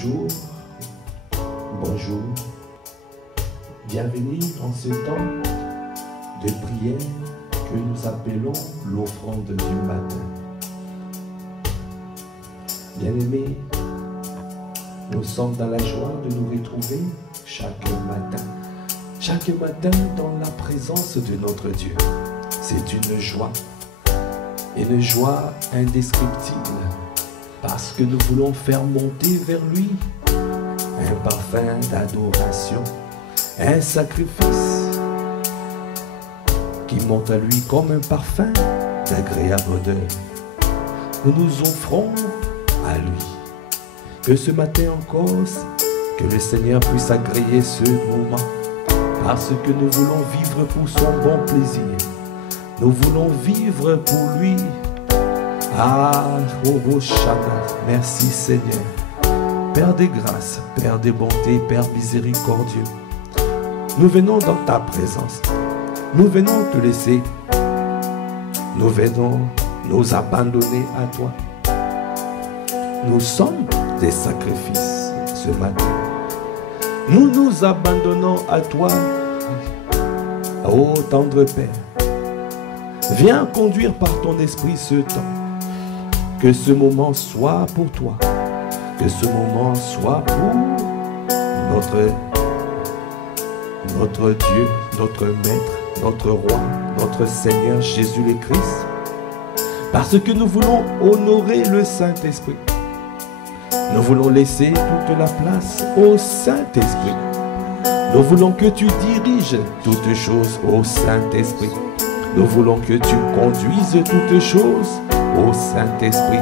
Bonjour, bonjour, bienvenue dans ce temps de prière que nous appelons l'offrande du matin. Bien-aimés, nous sommes dans la joie de nous retrouver chaque matin dans la présence de notre Dieu. C'est une joie indescriptible, parce que nous voulons faire monter vers lui un parfum d'adoration, un sacrifice qui monte à lui comme un parfum d'agréable odeur. Nous nous offrons à lui. Que ce matin encore, que le Seigneur puisse agréer ce moment, parce que nous voulons vivre pour son bon plaisir. Nous voulons vivre pour lui. Ah, oh, Shaka, merci Seigneur. Père des grâces, Père des bontés, Père miséricordieux, nous venons dans ta présence. Nous venons te laisser. Nous venons nous abandonner à toi. Nous sommes des sacrifices ce matin. Nous nous abandonnons à toi, ô tendre Père. Viens conduire par ton esprit ce temps. Que ce moment soit pour toi. Que ce moment soit pour notre Dieu, notre Maître, notre Roi, notre Seigneur Jésus le Christ. Parce que nous voulons honorer le Saint-Esprit. Nous voulons laisser toute la place au Saint-Esprit. Nous voulons que tu diriges toutes choses au Saint-Esprit. Nous voulons que tu conduises toutes choses au Saint-Esprit.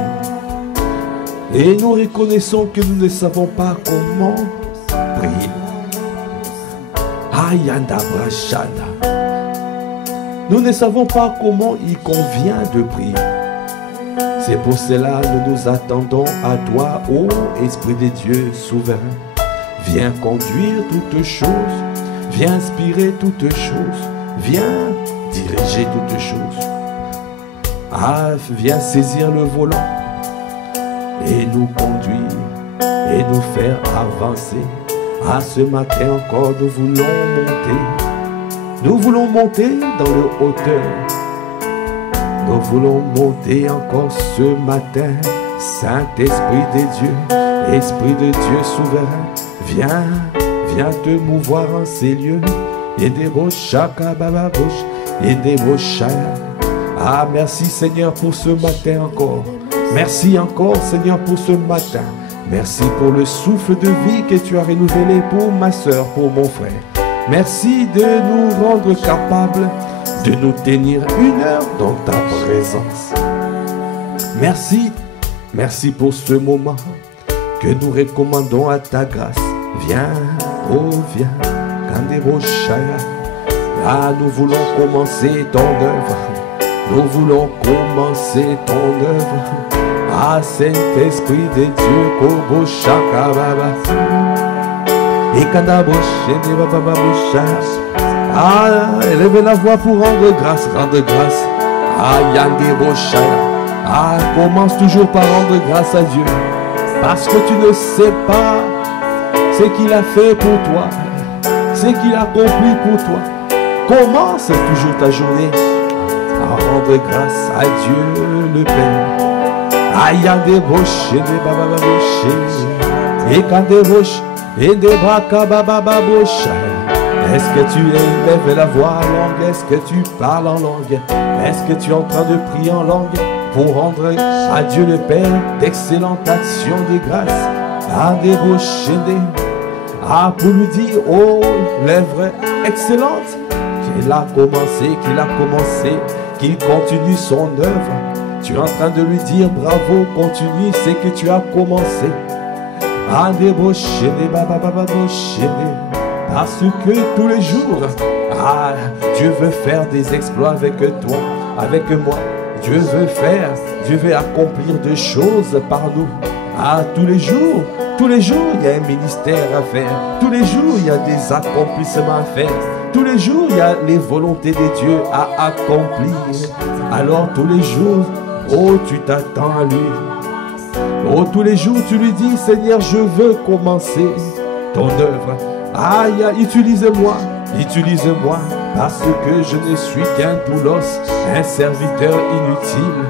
Et nous reconnaissons que nous ne savons pas comment prier. Ayanda Brashada. Nous ne savons pas comment il convient de prier. C'est pour cela que nous nous attendons à toi, ô Esprit de Dieu souverain. Viens conduire toutes choses, viens inspirer toutes choses, viens diriger toutes choses. Ah, viens saisir le volant et nous conduire et nous faire avancer. Ah, ce matin encore, nous voulons monter. Nous voulons monter dans le hauteur. Nous voulons monter encore ce matin. Saint-Esprit de Dieu, Esprit de Dieu souverain, viens te mouvoir en ces lieux. Ah, merci Seigneur pour ce matin encore. Merci encore Seigneur pour ce matin. Merci pour le souffle de vie que tu as renouvelé pour ma soeur, pour mon frère. Merci de nous rendre capables de nous tenir une heure dans ta présence. Merci, merci pour ce moment que nous recommandons à ta grâce. Viens, oh viens, Kandeboshaya. Ah, nous voulons commencer ton œuvre. Nous voulons commencer ton œuvre. Ah, Saint-Esprit de Dieu, Koboshaka Baba. Et Kandaboshe, Baba Bosha. Ah, élevez la voix pour rendre grâce, rendre grâce. Ah, Yandeboshaya. Ah, commence toujours par rendre grâce à Dieu. Parce que tu ne sais pas ce qu'il a fait pour toi, ce qu'il a accompli pour toi. Commence toujours ta journée à rendre grâce à Dieu le Père. Ayandeboche, de Baba Boche. Et Kandeboche, et de Baka Baba Boche. Est-ce que tu élèves la voix en langue? Est-ce que tu parles en langue? Est-ce que tu es en train de prier en langue pour rendre à Dieu le Père d'excellentes actions de grâce? Ah, pour lui dire, oh, l'œuvre excellente qu'il a commencé, qu'il continue son œuvre. Tu es en train de lui dire, bravo, continue ce que tu as commencé. Parce que tous les jours, ah, Dieu veut faire des exploits avec toi, avec moi. Dieu veut accomplir des choses par nous. Ah, tous les jours, il y a un ministère à faire. Tous les jours, il y a des accomplissements à faire. Tous les jours, il y a les volontés de Dieu à accomplir. Alors tous les jours, oh, tu t'attends à lui. Oh, tous les jours, tu lui dis, Seigneur, je veux commencer ton œuvre. Aïe, utilise-moi, utilise-moi, parce que je ne suis qu'un doulos, un serviteur inutile.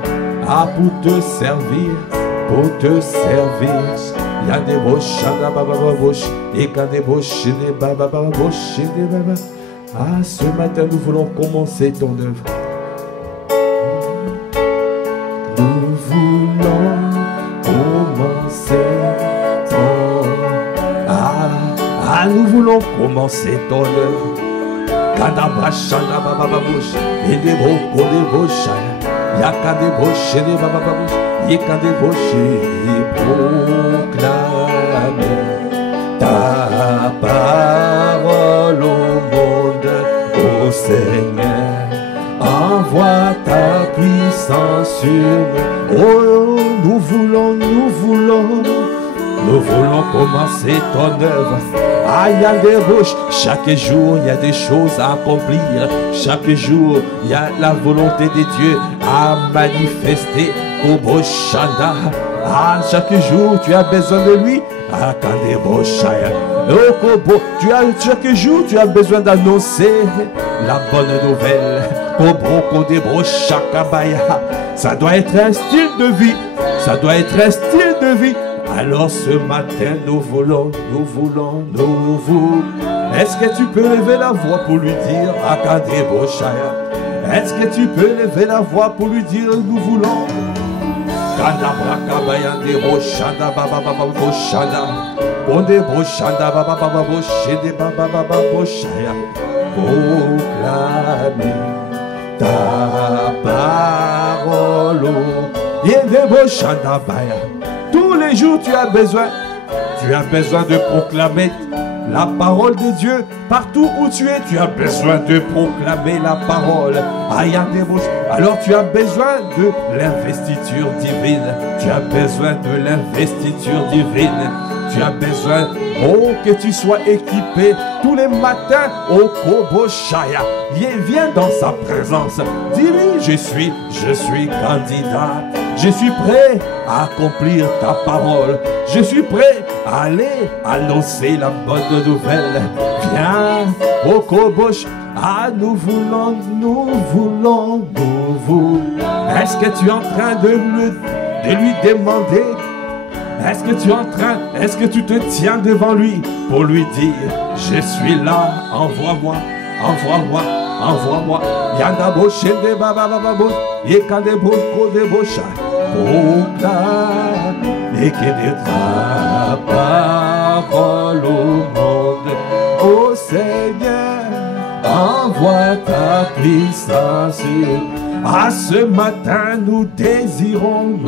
Ah, pour te servir, pour te servir. Il y a des boches, et quand des boches, des boches, des baba. Ah, ce matin, nous voulons commencer ton œuvre. Nous voulons commencer ton nous voulons commencer ton œuvre. Kadabashana babababush, et des brocos des boches, yaka des boches et des babababush, yaka des boches, et proclamer ta parole au monde, ô Seigneur. Envoie ta puissance sur nous. Oh, nous voulons commencer ton œuvre. Ah, il y a des bouches. Chaque jour, il y a des choses à accomplir. Chaque jour, il y a la volonté de Dieu à manifester. Kobo Shanda. Ah, chaque jour, tu as besoin de lui. Ah, Kandebo Shaya. Oh, Kobo, chaque jour, tu as besoin d'annoncer la bonne nouvelle. Kobo Kodebo Shakabaya. Ça doit être un style de vie. Ça doit être un style de vie. Alors ce matin, nous voulons. Est-ce que tu peux lever la voix pour lui dire Akadebo Shaya? Est-ce que tu peux lever la voix pour lui dire nous voulons? Kadabra Kabaya Debo Shada Baba Baba Boshada. Odebo Shada Baba Baba Boshede Baba Baba Boshaya. Proclamer ta parole. Yedebo Shada Baya. Tous les jours, tu as besoin de proclamer la parole de Dieu. Partout où tu es, tu as besoin de proclamer la parole. Alors tu as besoin de l'investiture divine. Tu as besoin de l'investiture divine. Tu as besoin, oh, que tu sois équipé tous les matins au Kobo Shaya. Viens dans sa présence. Dis-lui, je suis candidat. Je suis prêt à accomplir ta parole. Je suis prêt à aller annoncer la bonne nouvelle. Viens au Kobosh. Ah, nous voulons. Est-ce que tu es en train de lui demander? Est-ce que tu te tiens devant lui pour lui dire, je suis là, envoie-moi. Yanda boche de baba baba bo, yekande boko de bocha. Et que de ta parole au monde, ô Seigneur, envoie ta puissance. À ce matin, nous désirons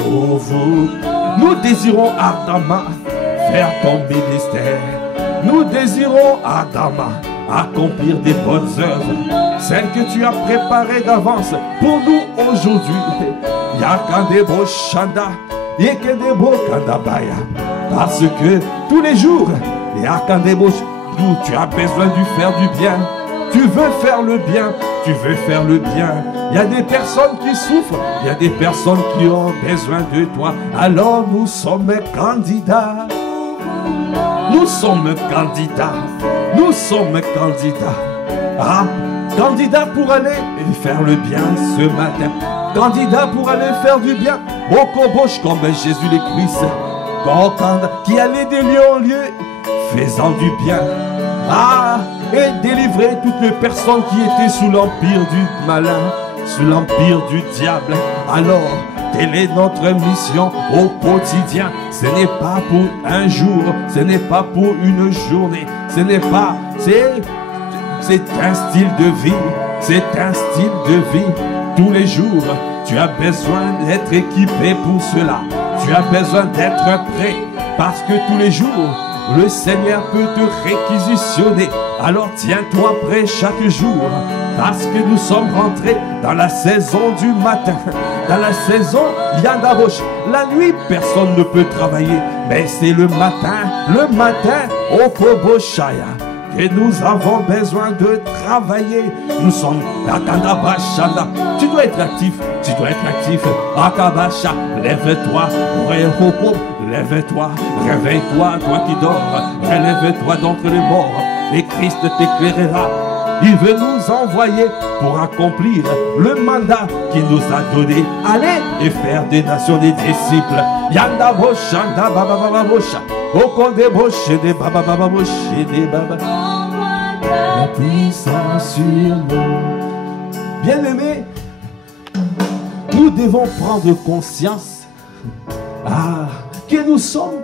ardemment faire ton ministère. Nous désirons ardemment accomplir des bonnes œuvres, celles que tu as préparées d'avance pour nous aujourd'hui. Yakandebo Shanda, Yekedebo Kandabaya. Parce que tous les jours, Yakandebo, tu as besoin de faire du bien. Tu veux faire le bien. Il y a des personnes qui souffrent, il y a des personnes qui ont besoin de toi. Alors nous sommes candidats. Ah, candidats pour aller faire le bien ce matin. Candidats pour aller faire du bien. Au Kobosh comme Jésus le Christ, qui allait de lieu en lieu, faisant du bien. Ah, et délivrer toutes les personnes qui étaient sous l'empire du malin, sous l'empire du diable. Alors, quelle est notre mission au quotidien? Ce n'est pas pour un jour, ce n'est pas pour une journée, c'est un style de vie, tous les jours. Tu as besoin d'être équipé pour cela. Tu as besoin d'être prêt, parce que tous les jours, le Seigneur peut te réquisitionner. Alors tiens-toi prêt chaque jour, parce que nous sommes rentrés dans la saison du matin, dans la saison Yandabosh. La nuit, personne ne peut travailler, mais c'est le matin, au Koboshaya, et nous avons besoin de travailler. Nous sommes la Kandabashanda. Tu dois être actif, tu dois être actif. Akabasha, lève-toi, lève-toi, réveille-toi, toi qui dors, relève-toi d'entre les morts, et Christ t'éclairera. Il veut nous envoyer pour accomplir le mandat qu'il nous a donné. Allez et faire des nations des disciples. Yanda boshanda baba baba bosha. Okonde boshe de baba baba boshe de baba. La puissance sur nous. Bien-aimés, nous devons prendre conscience que nous sommes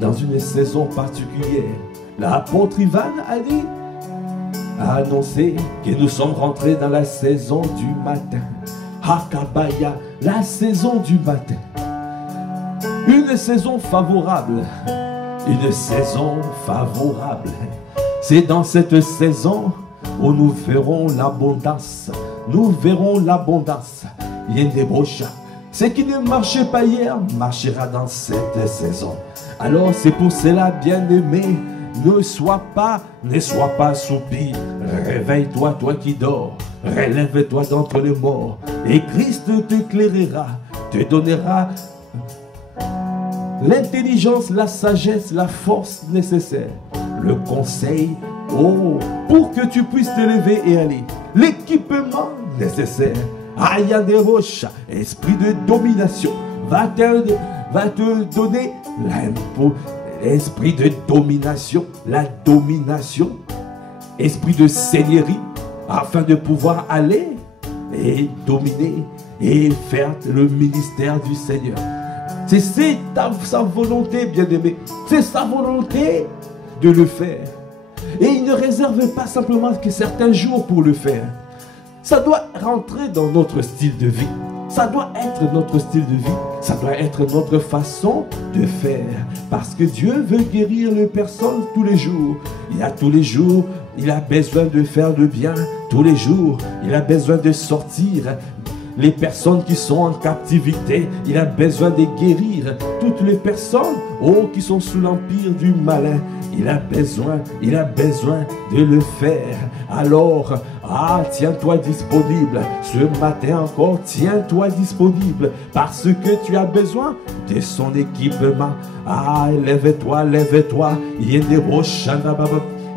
dans une saison particulière. L'apôtre Ivan a annoncé que nous sommes rentrés dans la saison du matin. Hakabaya, la saison du matin. Une saison favorable. Une saison favorable. C'est dans cette saison où nous verrons l'abondance. Nous verrons l'abondance. Yendebosha. Ce qui ne marchait pas hier marchera dans cette saison. Alors c'est pour cela, bien-aimé, ne sois pas soupir. Réveille-toi, toi qui dors. Relève-toi d'entre les morts. Et Christ t'éclairera, te donnera l'intelligence, la sagesse, la force nécessaire. Le conseil, pour que tu puisses te lever et aller. L'équipement nécessaire. Ayadevosha, esprit de domination, va te donner l'esprit de domination, la domination, esprit de seigneurie, afin de pouvoir aller et dominer et faire le ministère du Seigneur. C'est sa volonté, bien-aimé. C'est sa volonté de le faire. Et il ne réserve pas simplement que certains jours pour le faire. Ça doit rentrer dans notre style de vie. Ça doit être notre style de vie. Ça doit être notre façon de faire. Parce que Dieu veut guérir les personnes tous les jours. Tous les jours, il a besoin de faire le bien. Tous les jours, il a besoin de sortir les personnes qui sont en captivité. Il a besoin de guérir toutes les personnes qui sont sous l'empire du malin. Il a besoin de le faire. Alors, tiens-toi disponible. Ce matin encore, tiens-toi disponible. Parce que tu as besoin de son équipement. Lève-toi, lève-toi.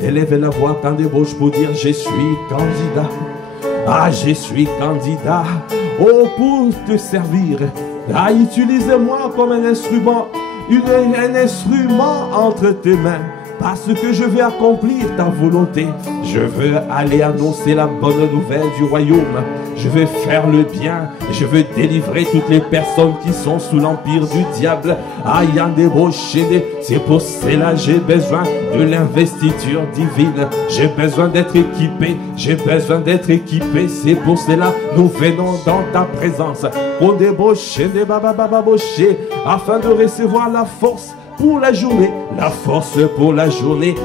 Élève la voix quand des bouches pour dire je suis candidat. Je suis candidat. Pour te servir. Utilise-moi comme un instrument. Un instrument entre tes mains. Parce que je veux accomplir ta volonté. Je veux aller annoncer la bonne nouvelle du royaume. Je veux faire le bien. Je veux délivrer toutes les personnes qui sont sous l'empire du diable. C'est pour cela j'ai besoin de l'investiture divine. J'ai besoin d'être équipé. J'ai besoin d'être équipé. C'est pour cela nous venons dans ta présence. Afin de recevoir la force pour la journée, la force pour la journée,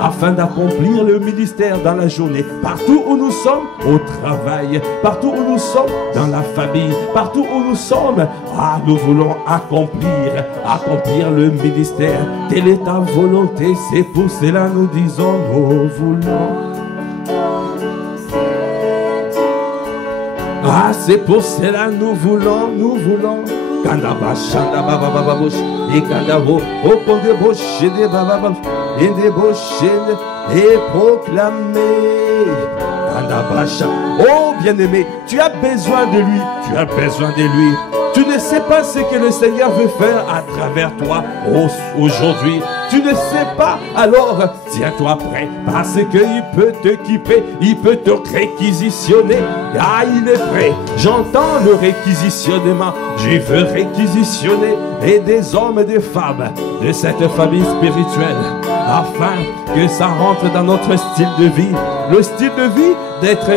afin d'accomplir le ministère dans la journée, partout où nous sommes, au travail, partout où nous sommes, dans la famille, partout où nous sommes, nous voulons accomplir le ministère. Telle est ta volonté, c'est pour cela nous disons, nous voulons. C'est pour cela nous voulons. Kandaba shanda baba baba bosh et kandavo okonde bosh de baba baba et de bosh et proclamer. Kandaba shanda. Oh bien-aimé, tu as besoin de lui. Tu as besoin de lui. Tu ne sais pas ce que le Seigneur veut faire à travers toi aujourd'hui. Tu ne sais pas, alors tiens-toi prêt parce qu'il peut t'équiper, il peut te réquisitionner. Il est prêt. J'entends le réquisitionnement. Je veux réquisitionner et des hommes et des femmes de cette famille spirituelle afin que ça rentre dans notre style de vie. Le style de vie d'être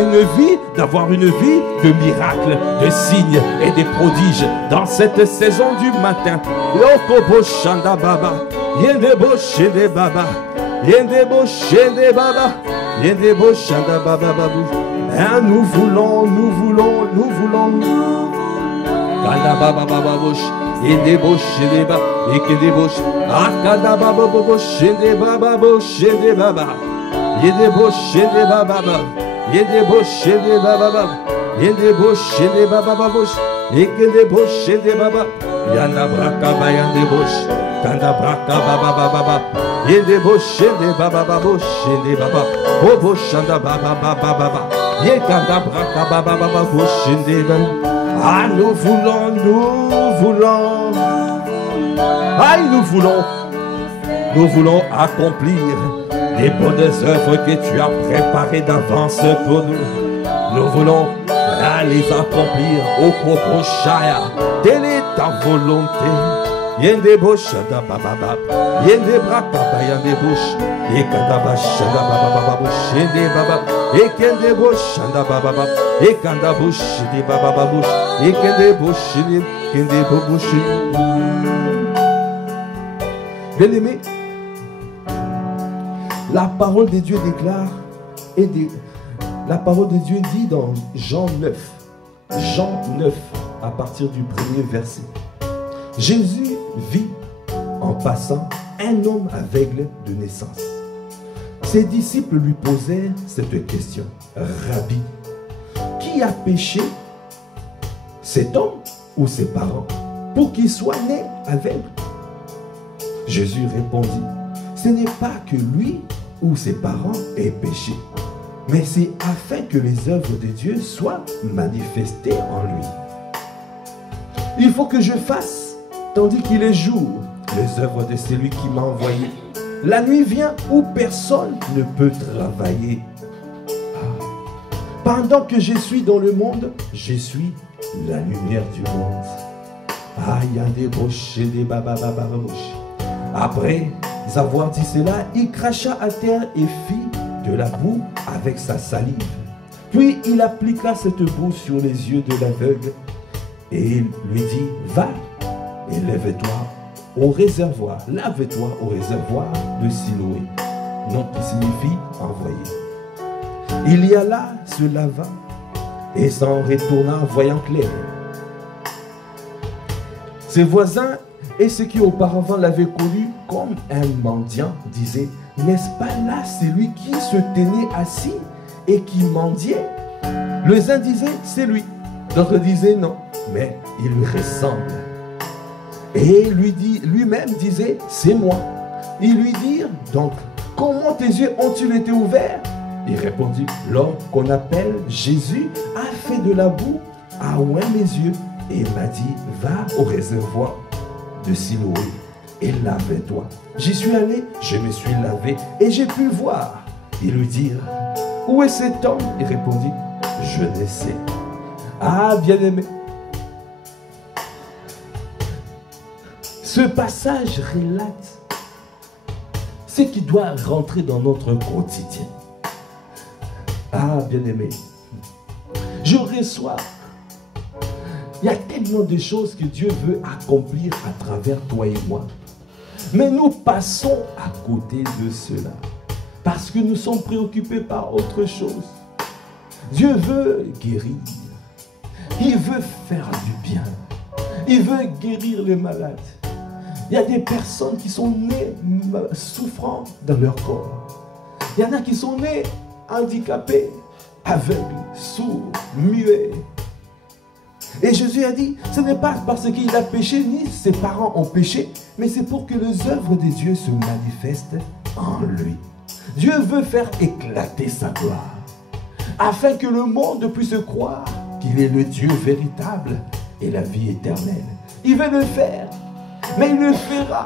d'avoir une vie de miracles, de signes et de prodiges dans cette saison du matin. Lokobo Shanda Baba. Yendebo Shende Baba. Yendebo Shende Baba. Yendebo Shanda Baba Babu. Nous voulons. Akadababababush, Yedebush, Yedeba, Ekedebush, Akadabababush, Yedebababush, Yedebaba, Yedebush, Yedebababa, Yedebush, Yedebababa, Yedebush, Yedebababush, Ekedebush, Yedebaba, Yanda Brakaba, Yandebush, Kanda Brakabababa, Yedebush, Yedebababush, Yedebaba, Obush, Anda Babababa, Yekanda Brakabababa, Yedebaba. Ah, nous voulons, ah, nous voulons accomplir les bonnes œuvres que tu as préparées d'avance pour nous. Nous voulons les accomplir au Kokoshaya. Telle est ta volonté. Yende bosh da baba, yende brakaba yende bosh, yekanda bashanda baba bosh, yende baba, yekende bosh da baba, yekanda bosh di baba bosh, yekende bosh di kende bosh. Bien aimé, la parole de Dieu déclare la parole de Dieu dit dans Jean 9, à partir du premier verset. Jésus vit en passant un homme aveugle de naissance. Ses disciples lui posèrent cette question. Rabbi, qui a péché, cet homme ou ses parents, pour qu'il soit né aveugle? Jésus répondit, ce n'est pas que lui ou ses parents aient péché, mais c'est afin que les œuvres de Dieu soient manifestées en lui. Il faut que je fasse, tandis qu'il est jour, les œuvres de celui qui m'a envoyé. La nuit vient où personne ne peut travailler. Pendant que je suis dans le monde, je suis la lumière du monde. Après avoir dit cela, il cracha à terre et fit de la boue avec sa salive. Puis il appliqua cette boue sur les yeux de l'aveugle et il lui dit, va et lève-toi au réservoir, lave-toi au réservoir de Siloé, nom qui signifie envoyé. Il y alla, se lava et s'en retourna voyant clair. Ses voisins et ceux qui auparavant l'avaient connu comme un mendiant disaient, n'est-ce pas là celui qui se tenait assis et qui mendiait? Les uns disaient, c'est lui. D'autres disaient, non, mais il lui ressemble. Et lui-même disait, c'est moi. Ils lui dirent, donc, comment tes yeux ont-ils été ouverts? Il répondit, l'homme qu'on appelle Jésus a fait de la boue, a oint mes yeux et m'a dit, va au réservoir de Siloé et lave-toi. J'y suis allé, je me suis lavé et j'ai pu voir. Ils lui dirent, où est cet homme? Il répondit, je ne sais. Ah, bien-aimé, ce passage relate ce qui doit rentrer dans notre quotidien. Ah, bien-aimé, je reçois. Il y a tellement de choses que Dieu veut accomplir à travers toi et moi. Mais nous passons à côté de cela. Parce que nous sommes préoccupés par autre chose. Dieu veut guérir. Il veut faire du bien. Il veut guérir les malades. Il y a des personnes qui sont nées souffrant dans leur corps. Il y en a qui sont nés handicapés, aveugles, sourds, muets. Et Jésus a dit, ce n'est pas parce qu'il a péché, ni ses parents ont péché, mais c'est pour que les œuvres de Dieu se manifestent en lui. Dieu veut faire éclater sa gloire, afin que le monde puisse croire qu'il est le Dieu véritable et la vie éternelle. Il veut le faire, mais il le fera.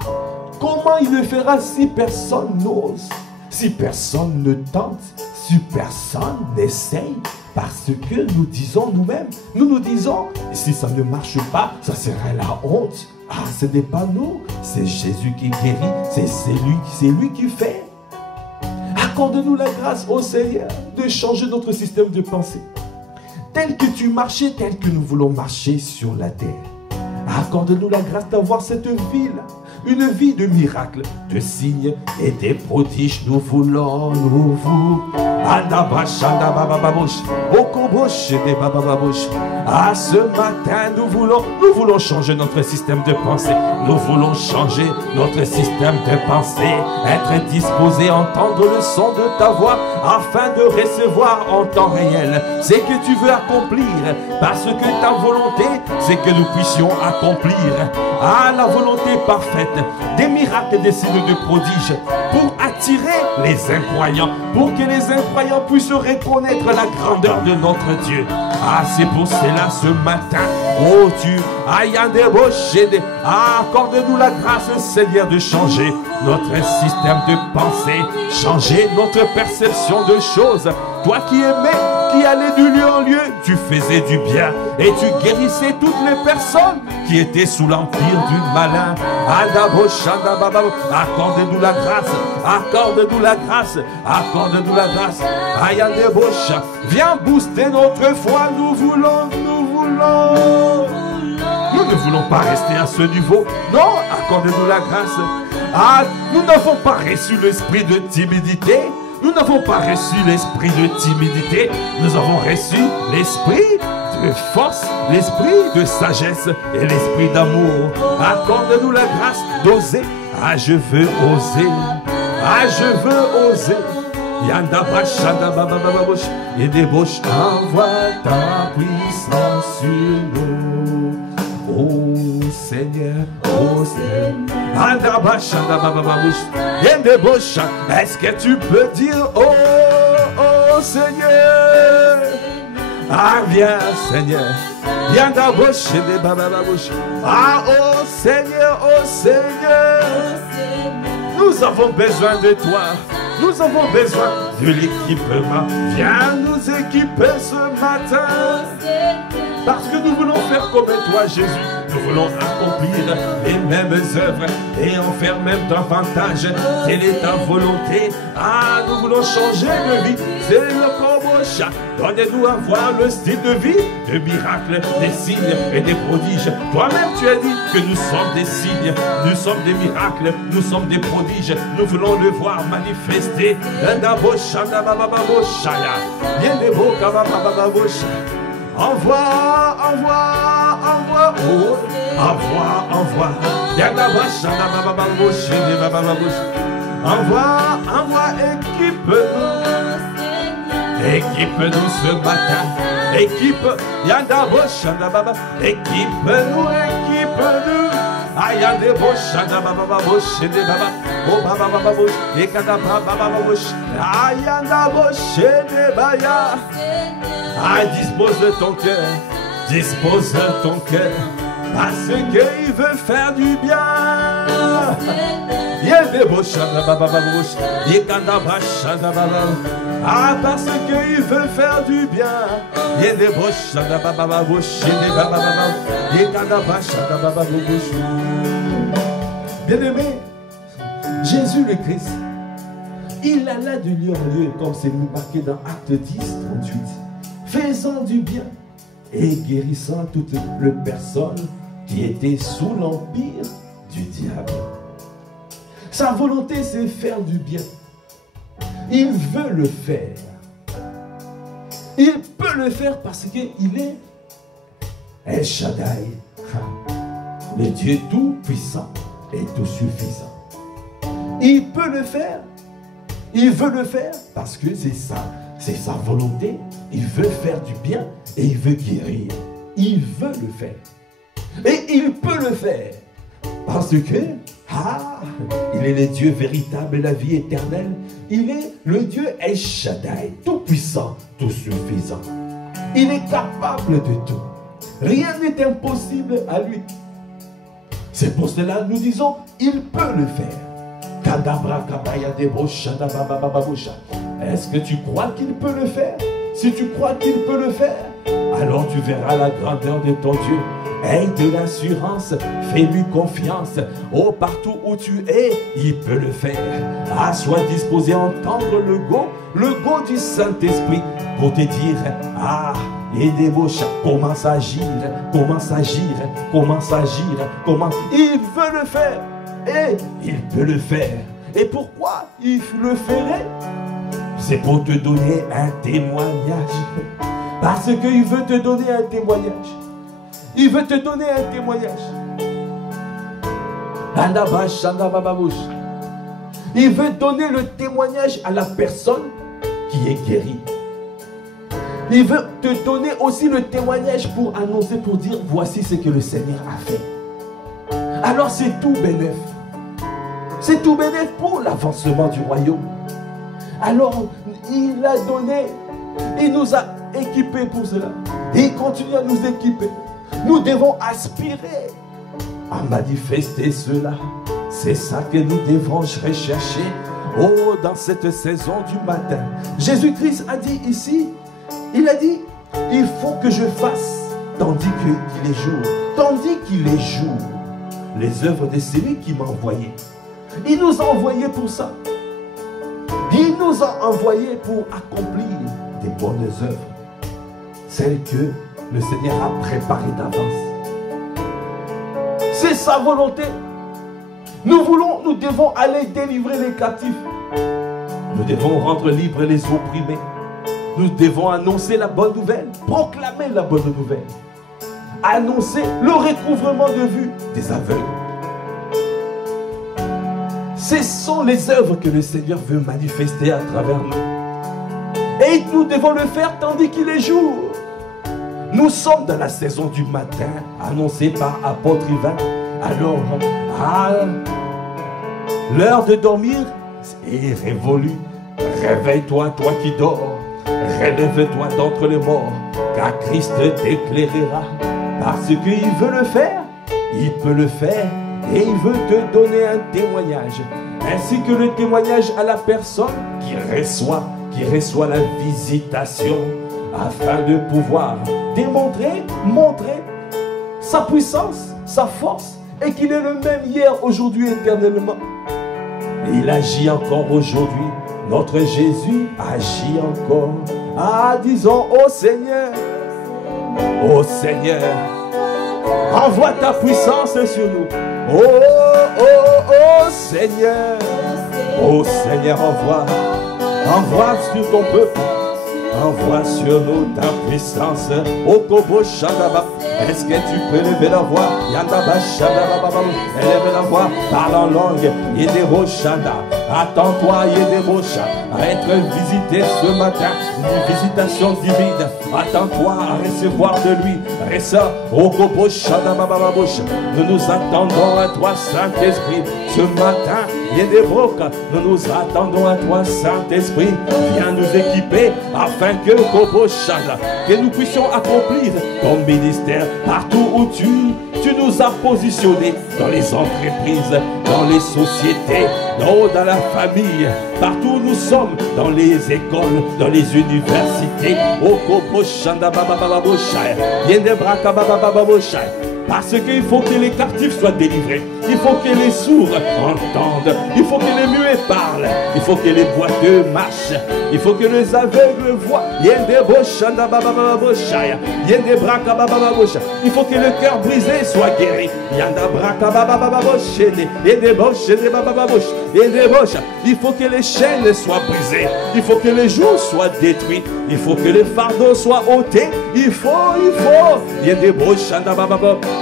Comment il le fera si personne n'ose, si personne ne tente, si personne n'essaye? Parce que nous disons nous-mêmes, nous disons, si ça ne marche pas, ça serait la honte. Ah, ce n'est pas nous, c'est Jésus qui guérit, c'est lui qui fait. Accorde-nous la grâce au Seigneur de changer notre système de pensée. Tel que tu marchais, tel que nous voulons marcher sur la terre. Accorde-nous la grâce d'avoir cette vie-là, une vie de miracles, de signes et des prodiges. Nous voulons, nous vous. Ah, ce matin, nous voulons changer notre système de pensée. Nous voulons changer notre système de pensée. Être disposé à entendre le son de ta voix afin de recevoir en temps réel ce que tu veux accomplir. Parce que ta volonté, c'est que nous puissions accomplir. Ah, la volonté parfaite, des miracles, des signes de prodiges pour attirer les incroyants, pour que les incroyants puissent reconnaître la grandeur de notre Dieu. Ah, c'est pour cela ce matin, oh Dieu, accorde-nous la grâce, Seigneur, de changer notre système de pensée, changer notre perception de choses. Toi qui aimais, qui allais du lieu en lieu, tu faisais du bien et tu guérissais toutes les personnes qui étaient sous l'empire du malin. Accorde-nous la grâce, accorde-nous la grâce, accorde-nous la grâce. Viens booster notre foi, nous voulons. Nous ne voulons pas rester à ce niveau. Non, accorde-nous la grâce. Ah, nous n'avons pas reçu l'esprit de timidité. Nous n'avons pas reçu l'esprit de timidité. Nous avons reçu l'esprit de force, l'esprit de sagesse et l'esprit d'amour. Accorde-nous la grâce d'oser. Ah, je veux oser. Ah, je veux oser. Yanda bachanda babababosh et débauche, envoie ta puissance sur nous. Oh Seigneur, oh Seigneur. Yanda bachanda babababosh et débauche. Est-ce que tu peux dire oh Seigneur? Ah, viens Seigneur. Yanda bosh et babababosh. Ah, oh Seigneur, oh Seigneur. Nous avons besoin de toi. Nous avons besoin de l'équipement. Viens nous équiper ce matin. Parce que nous voulons faire comme toi, Jésus. Nous voulons accomplir les mêmes œuvres et en faire même davantage. Telle est ta volonté. Ah, nous voulons changer de vie. C'est le Kobosha. Donnez-nous à voir le style de vie, de miracles, des signes et des prodiges. Toi-même, tu as dit que nous sommes des signes, nous sommes des miracles, nous sommes des prodiges. Nous voulons le voir manifester. Envoie, équipe-nous ce matin. Équipe, équipe-nous. Ayande boshanda baba bosh de baba oh baba baba bosh ekada baba bosh ayanda bosh de baya. Ah, dispose de ton cœur, dispose de ton cœur, parce qu'il veut faire du bien. Yende boshanda baba bosh ekada boshanda baba. Ah, parce qu'il veut faire du bien. Yende boshanda baba bosh de baba baba ekada boshanda baba bosh. Bien-aimé, Jésus le Christ, il alla de lieu en lieu, comme c'est marqué dans Acte 10, 38, faisant du bien et guérissant toutes les personnes qui étaient sous l'empire du diable. Sa volonté, c'est faire du bien. Il veut le faire. Il peut le faire parce qu'il est El Shaddai, le Dieu tout-puissant et tout-suffisant. Il peut le faire. Il veut le faire parce que c'est sa volonté. Il veut faire du bien et il veut guérir. Il veut le faire. Et il peut le faire parce que il est le Dieu véritable, la vie éternelle. Il est le Dieu El Shaddai, tout-puissant, tout-suffisant. Il est capable de tout. Rien n'est impossible à lui. C'est pour cela que nous disons, il peut le faire. Est-ce que tu crois qu'il peut le faire? Si tu crois qu'il peut le faire, alors tu verras la grandeur de ton Dieu. Aie de l'assurance, fais-lui confiance. Oh, partout où tu es, il peut le faire. Ah, sois disposé à entendre le go du Saint-Esprit pour te dire, et des bouches, commence à agir, commence à agir, commence à agir, comment il veut le faire. Et il peut le faire. Et pourquoi il le ferait? C'est pour te donner un témoignage. Parce qu'il veut te donner un témoignage. Il veut te donner un témoignage. Il veut donner le témoignage à la personne qui est guérie. Il veut te donner aussi le témoignage pour annoncer, pour dire voici ce que le Seigneur a fait. Alors c'est tout bénéf. C'est tout bénéf pour l'avancement du royaume. Alors il a donné, il nous a équipés pour cela. Et il continue à nous équiper. Nous devons aspirer à manifester cela. C'est ça que nous devons rechercher. Oh, dans cette saison du matin. Jésus-Christ a dit ici, il a dit, il faut que je fasse tandis qu'il est jour. Tandis qu'il est jour. Les œuvres de celui qui m'a envoyé. Il nous a envoyés pour ça. Il nous a envoyés pour accomplir des bonnes œuvres. Celles que le Seigneur a préparées d'avance. C'est sa volonté. Nous devons aller délivrer les captifs. Nous devons rendre libres les opprimés. Nous devons annoncer la bonne nouvelle. Proclamer la bonne nouvelle. Annoncer le recouvrement de vue des aveugles. Ce sont les œuvres que le Seigneur veut manifester à travers nous. Et nous devons le faire tandis qu'il est jour. Nous sommes dans la saison du matin, annoncée par apôtre Ivan. Alors, l'heure de dormir est révolue. Réveille-toi, toi qui dors. Relève-toi d'entre les morts, car Christ t'éclairera. Parce qu'il veut le faire, il peut le faire. Et il veut te donner un témoignage, ainsi que le témoignage à la personne qui reçoit la visitation, afin de pouvoir montrer sa puissance, sa force, et qu'il est le même hier, aujourd'hui, éternellement. Et il agit encore aujourd'hui. Notre Jésus agit encore. Ah, disons, ô Seigneur, envoie ta puissance sur nous. Oh, oh, oh, Seigneur. Oh, Seigneur, envoie sur ton peuple. Envoie sur nous ta puissance. Oh, Kobo Shandaba. Est-ce que tu peux lever la voix? Yandaba Shandaba. Élève la voix. Parle en langue. Yedebo Shanda. Attends-toi, Yedebo Shanda, à être visité ce matin. Une visitation divine. Attends-toi à recevoir de lui. Nous nous attendons à toi, Saint-Esprit. Ce matin, nous nous attendons à toi, Saint-Esprit. Viens nous équiper afin que nous puissions accomplir ton ministère partout où tu nous as positionnés, dans les entreprises, dans les sociétés, dans la famille, partout où nous sommes, dans les écoles, dans les universités. Parce qu'il faut que les captifs soient délivrés. Il faut que les sourds entendent. Il faut que les muets parlent. Il faut que les boiteux marchent. Il faut que les aveugles voient. Il faut que le cœur brisé soit guéri. Il faut que les chaînes soient brisées. Il faut que les jougs soient détruits. Il faut que les fardeaux soient ôtés. Il faut.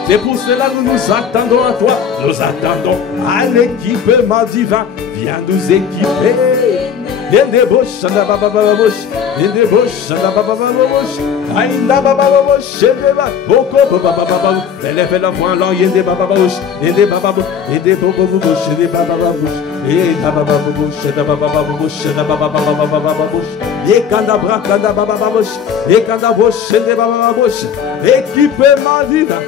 C'est pour cela que nous nous attendons à toi. Nous attendons à l'équipement divin. Viens nous équiper. Élève la voix en langue. Équipement divin.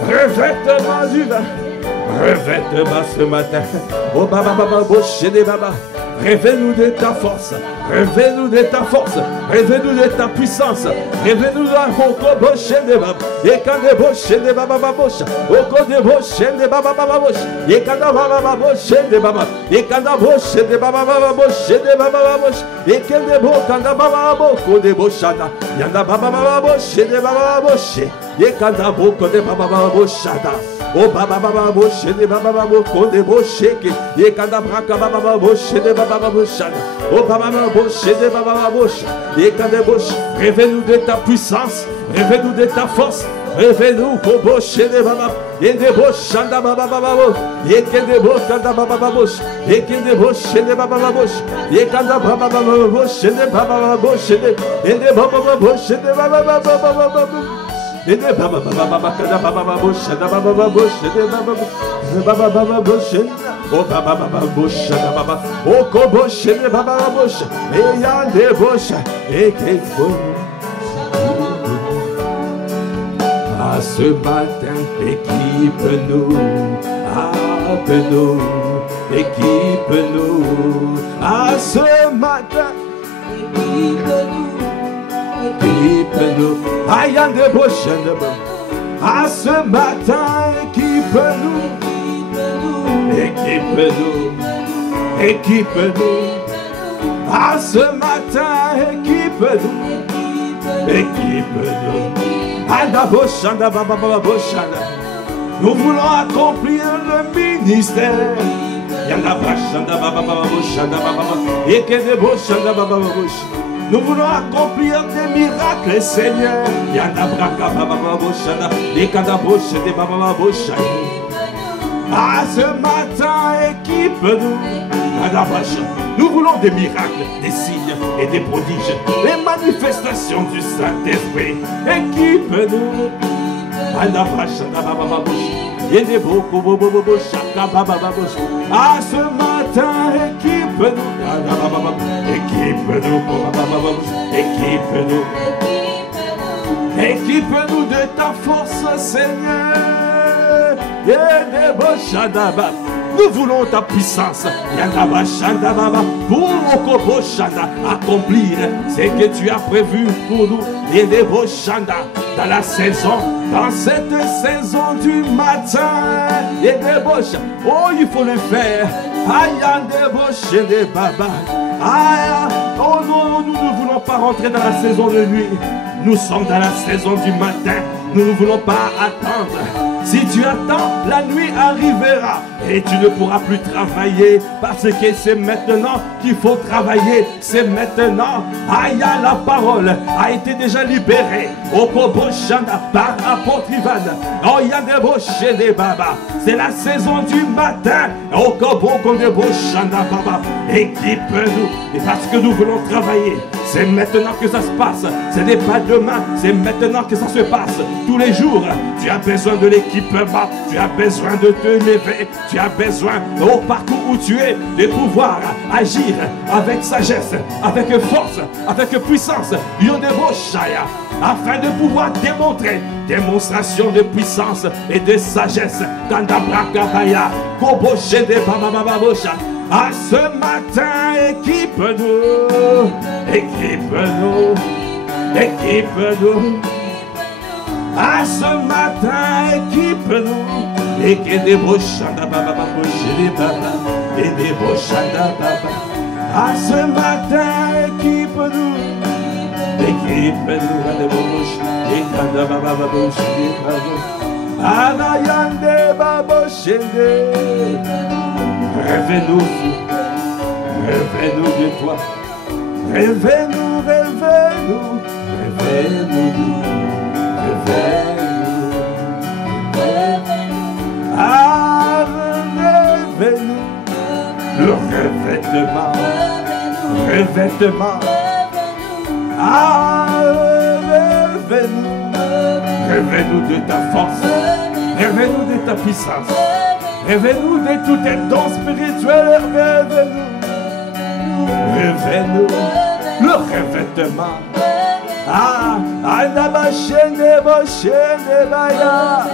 Revêtement divin. Revêtement ce matin. Oh baba baba baba. Révèle-nous de ta force. Révèle-nous de ta force. Révèle-nous de ta puissance. Révèle-nous de la boche de baba. Et quand des boches de baba baboche. Au cours des boches de baba baboche. Et quand la baba boche de baba. Et quand la boche de baba baboche de baba baboche. Et quand des boches quand la baba boko de bochada. Yanda baba baboche de baba baboche. Et quand la boko de baba babochada. Oh baba baba boche de baba boko de bocheke. Et quand la braca baba boche de baba babochada. Oh baba boche de baba baboche. Et quand des boches, révèle-nous de ta puissance. Révèle-nous de ta force. Révèle-nous pour bocher de baba. Et des boches, chanda baba baba. Et que des boches, chanda baba baba. Et que des boches, de baba baba. Et quand la baba baba boche de baba baba. Et des baba boche de baba baba. Et des baba baba kada baba boche de baba boche de baba baba boche. Oh baba baba boche de baba. Oh ko boche de baba boche. Et y a des boches et qu'il faut. À ce matin, équipe-nous, appelle-nous, équipe-nous. À ce matin, équipe-nous. Aïe, un des beaux chaînes. À ce matin, équipe-nous, équipe-nous, équipe-nous. À ce matin, équipe-nous, équipe-nous. Nous voulons accomplir le ministère. Nous voulons accomplir des miracles, Seigneur. Ah, ce matin, équipe-nous. Nous voulons des miracles, des signes et des prodiges, les manifestations du Saint-Esprit. Équipe-nous. Ah, ce matin, équipe-nous. Équipe-nous. Équipe-nous. Équipe-nous de ta force, Seigneur. Nous voulons ta puissance pour accomplir ce que tu as prévu pour nous. Dans la saison, dans cette saison du matin, oh, il faut le faire. Oh non, nous ne voulons pas rentrer dans la saison de nuit. Nous sommes dans la saison du matin. Nous ne voulons pas attendre. Si tu attends, la nuit arrivera et tu ne pourras plus travailler parce que c'est maintenant qu'il faut travailler. C'est maintenant. Aïe, la parole a été déjà libérée. Par apôtre Ivan. Oh, il y a des bochés des babas. C'est la saison du matin. Oh, équipe-nous. Et parce que nous voulons travailler, c'est maintenant que ça se passe. Ce n'est pas demain, c'est maintenant que ça se passe. Tous les jours, tu as besoin de l'équipement, tu as besoin de te lever, tu as besoin, au parcours où tu es, de pouvoir agir avec sagesse, avec force, avec puissance, afin de pouvoir démontrer démonstration de puissance et de sagesse. À ce matin, équipe-nous, équipe-nous, équipe-nous. À ce matin, équipe-nous. Et que des bochanda baba, des baba, et des bochanda baba. À ce matin, équipe-nous. Équipe-nous, des bochanda, et kada baba bochanda baba. Anayande baba chende. Rêvez-nous, rêvez-nous de toi. Rêvez-nous, rêvez-nous, rêvez-nous, rêvez-nous, rêvez-nous. Ah, rêvez-nous, le revêtement, revêtement. Ah, rêvez-nous, rêvez-nous de ta force, rêvez-nous de ta puissance. Rêvez-nous de tous tes dons spirituels, rêvez-nous, rêvez-nous, le revêtement. Ah, Anaba Shende Boshende Baya,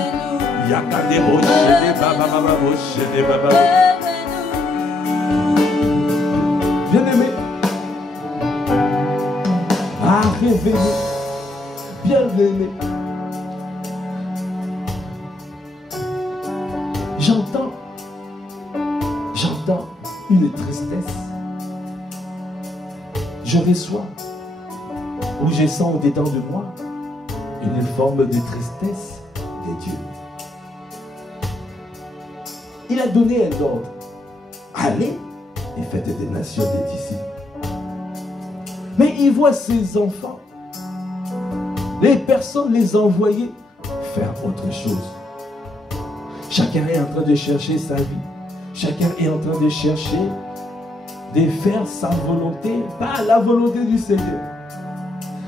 Yakande Boshende Baba Baba Boshende Baba. Bien-aimé, réveiller. Bien-aimé, j'entends une tristesse. Je reçois, ou je sens au-dedans de moi, une forme de tristesse de Dieu. Il a donné un ordre. Allez et faites des nations des disciples. Mais il voit ses enfants, les personnes les envoyer faire autre chose. Chacun est en train de chercher sa vie. Chacun est en train de chercher de faire sa volonté, pas la volonté du Seigneur.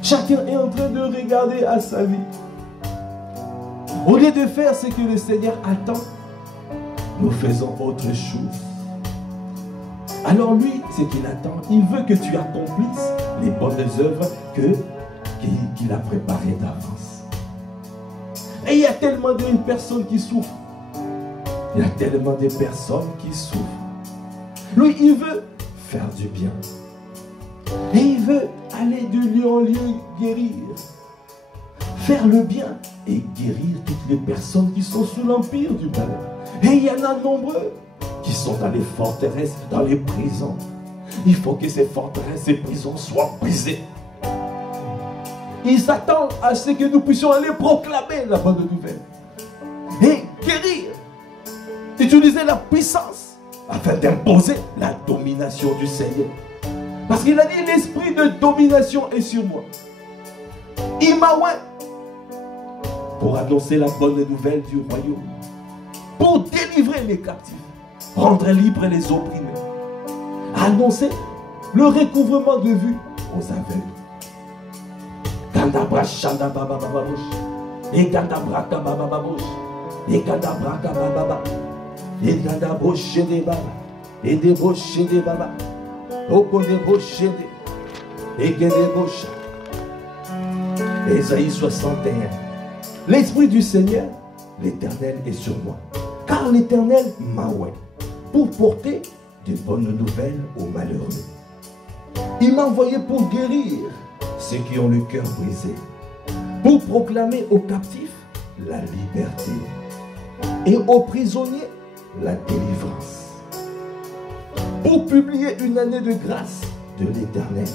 Chacun est en train de regarder à sa vie. Au lieu de faire ce que le Seigneur attend, nous faisons autre chose. Alors lui, ce qu'il attend, il veut que tu accomplisses les bonnes œuvres qu'il a préparées d'avance. Et il y a tellement de personnes qui souffrent. Il y a tellement de personnes qui souffrent. Lui, il veut faire du bien. Et il veut aller de lieu en lieu guérir. Faire le bien et guérir toutes les personnes qui sont sous l'empire du malheur. Et il y en a nombreux qui sont dans les forteresses, dans les prisons. Il faut que ces forteresses et prisons soient brisées. Ils s'attendent à ce que nous puissions aller proclamer la bonne nouvelle. Et guérir. Utiliser la puissance afin d'imposer la domination du Seigneur. Parce qu'il a dit, l'esprit de domination est sur moi. Il m'a oint pour annoncer la bonne nouvelle du royaume. Pour délivrer les captifs. Rendre libres les opprimés. Annoncer le recouvrement de vue aux aveugles. Gandabra Shanda Baba Bababosh. Et Gandabra Bababosh. Et Gandabra Baba. Et Gandabroche des Baba. Et des Broches des Baba. Oko des Broches des. Et Gédébrocha. Ésaïe 61. L'Esprit du Seigneur, l'Éternel est sur moi. Car l'Éternel m'a oint pour porter de bonnes nouvelles aux malheureux. Il m'a envoyé pour guérir ceux qui ont le cœur brisé, pour proclamer aux captifs la liberté et aux prisonniers la délivrance, pour publier une année de grâce de l'Éternel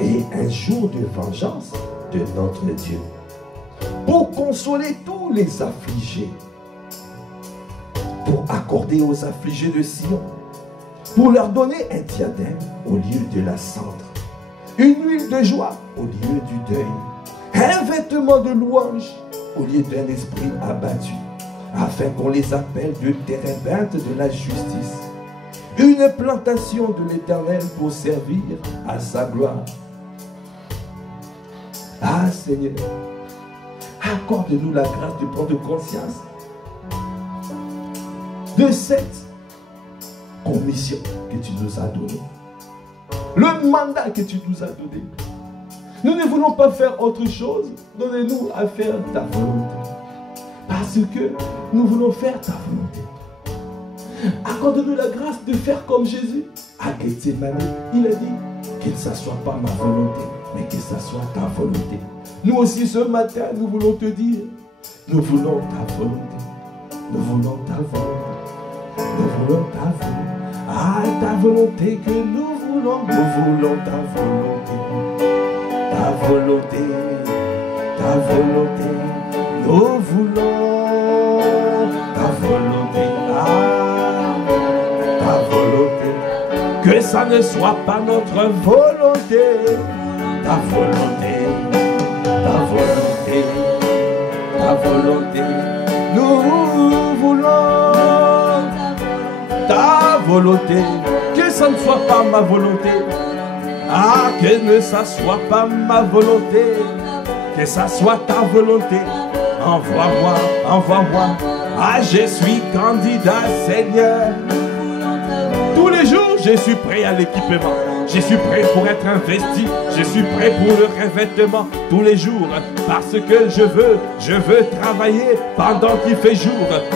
et un jour de vengeance de notre Dieu, pour consoler tous les affligés, pour accorder aux affligés de Sion, pour leur donner un diadème au lieu de la cendre, une huile de joie au lieu du deuil, un vêtement de louange au lieu d'un esprit abattu, afin qu'on les appelle de térébintes de la justice, une plantation de l'Éternel pour servir à sa gloire. Ah Seigneur, accorde-nous la grâce de prendre conscience de cette commission que tu nous as donnée. Le mandat que tu nous as donné. Nous ne voulons pas faire autre chose. Donnez-nous à faire ta volonté. Parce que nous voulons faire ta volonté. Accorde-nous la grâce de faire comme Jésus. À Gethsémani, il a dit que ce ne soit pas ma volonté, mais que ce soit ta volonté. Nous aussi ce matin, nous voulons te dire, nous voulons ta volonté. Nous voulons ta volonté. Nous voulons ta volonté. Ah, ta volonté que nous voulons. Nous voulons ta volonté. Ta volonté. Ta volonté. Nous voulons ta volonté. Ah, ta volonté. Que ça ne soit pas notre volonté. Ta volonté. Ta volonté. Ta volonté. Nous voulons ta volonté, que ça ne soit pas ma volonté. Ah, que ne ça soit pas ma volonté, que ça soit ta volonté. Envoie-moi, envoie-moi. Ah, je suis candidat, Seigneur. Tous les jours, je suis prêt à l'équipement. Je suis prêt pour être investi. Je suis prêt pour le revêtement tous les jours. Parce que je veux travailler pendant qu'il fait jour.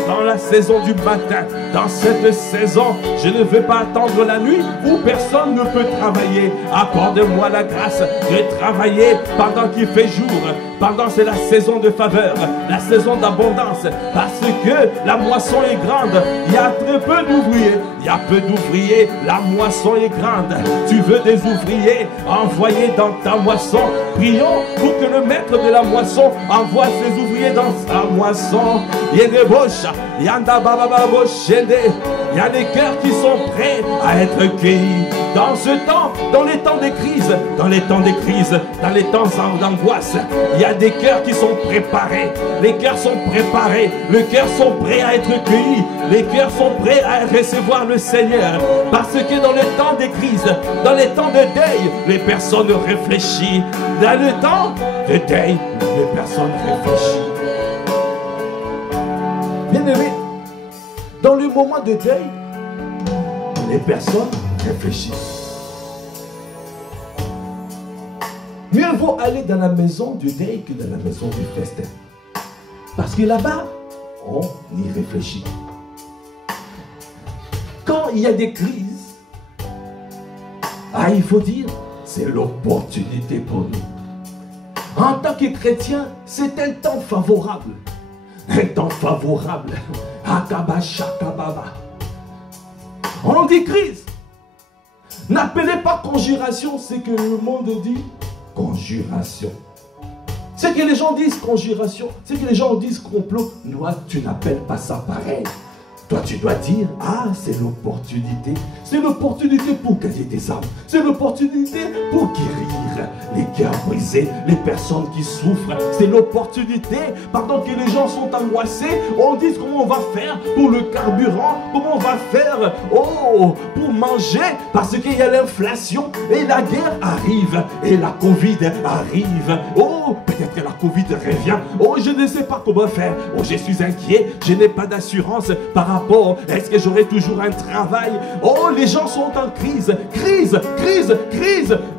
Dans la saison du matin, dans cette saison, je ne veux pas attendre la nuit où personne ne peut travailler. Accorde-moi la grâce de travailler pendant qu'il fait jour. Pendant c'est la saison de faveur, la saison d'abondance. Parce que la moisson est grande. Il y a très peu d'ouvriers. Il y a peu d'ouvriers. La moisson est grande. Tu veux des ouvriers envoyés dans ta moisson. Prions pour que le maître de la moisson envoie ses ouvriers dans sa moisson. Il y a des boches. Il y a des cœurs qui sont prêts à être cueillis. Dans ce temps, dans les temps de crise, dans les temps d'angoisse, il y a des cœurs qui sont préparés. Les cœurs sont préparés. Les cœurs sont prêts à être cueillis. Les cœurs sont prêts à recevoir le Seigneur. Parce que dans les temps de crise, dans les temps de deuil, les personnes réfléchissent. Dans le temps de deuil, les personnes réfléchissent. Bien-aimés, dans le moment de deuil, les personnes réfléchissent. Mieux vaut aller dans la maison du deuil que dans la maison du festin. Parce que là-bas, on y réfléchit. Quand il y a des crises, il faut dire, c'est l'opportunité pour nous. En tant que chrétien, c'est un temps favorable. Un temps favorable. On dit crise. N'appelez pas conjuration ce que le monde dit conjuration. Ce que les gens disent conjuration, ce que les gens disent complot, toi tu n'appelles pas ça pareil. Toi tu dois dire, c'est l'opportunité. C'est l'opportunité pour gagner des âmes. C'est l'opportunité pour guérir les cœurs brisés, les personnes qui souffrent. C'est l'opportunité, pendant que les gens sont angoissés, on dit comment on va faire pour le carburant, comment on va faire pour manger, parce qu'il y a l'inflation et la guerre arrive et la Covid arrive. Peut-être que la Covid revient. Je ne sais pas comment faire. Je suis inquiet, je n'ai pas d'assurance par rapport, est-ce que j'aurai toujours un travail? Les gens sont en crise, crise.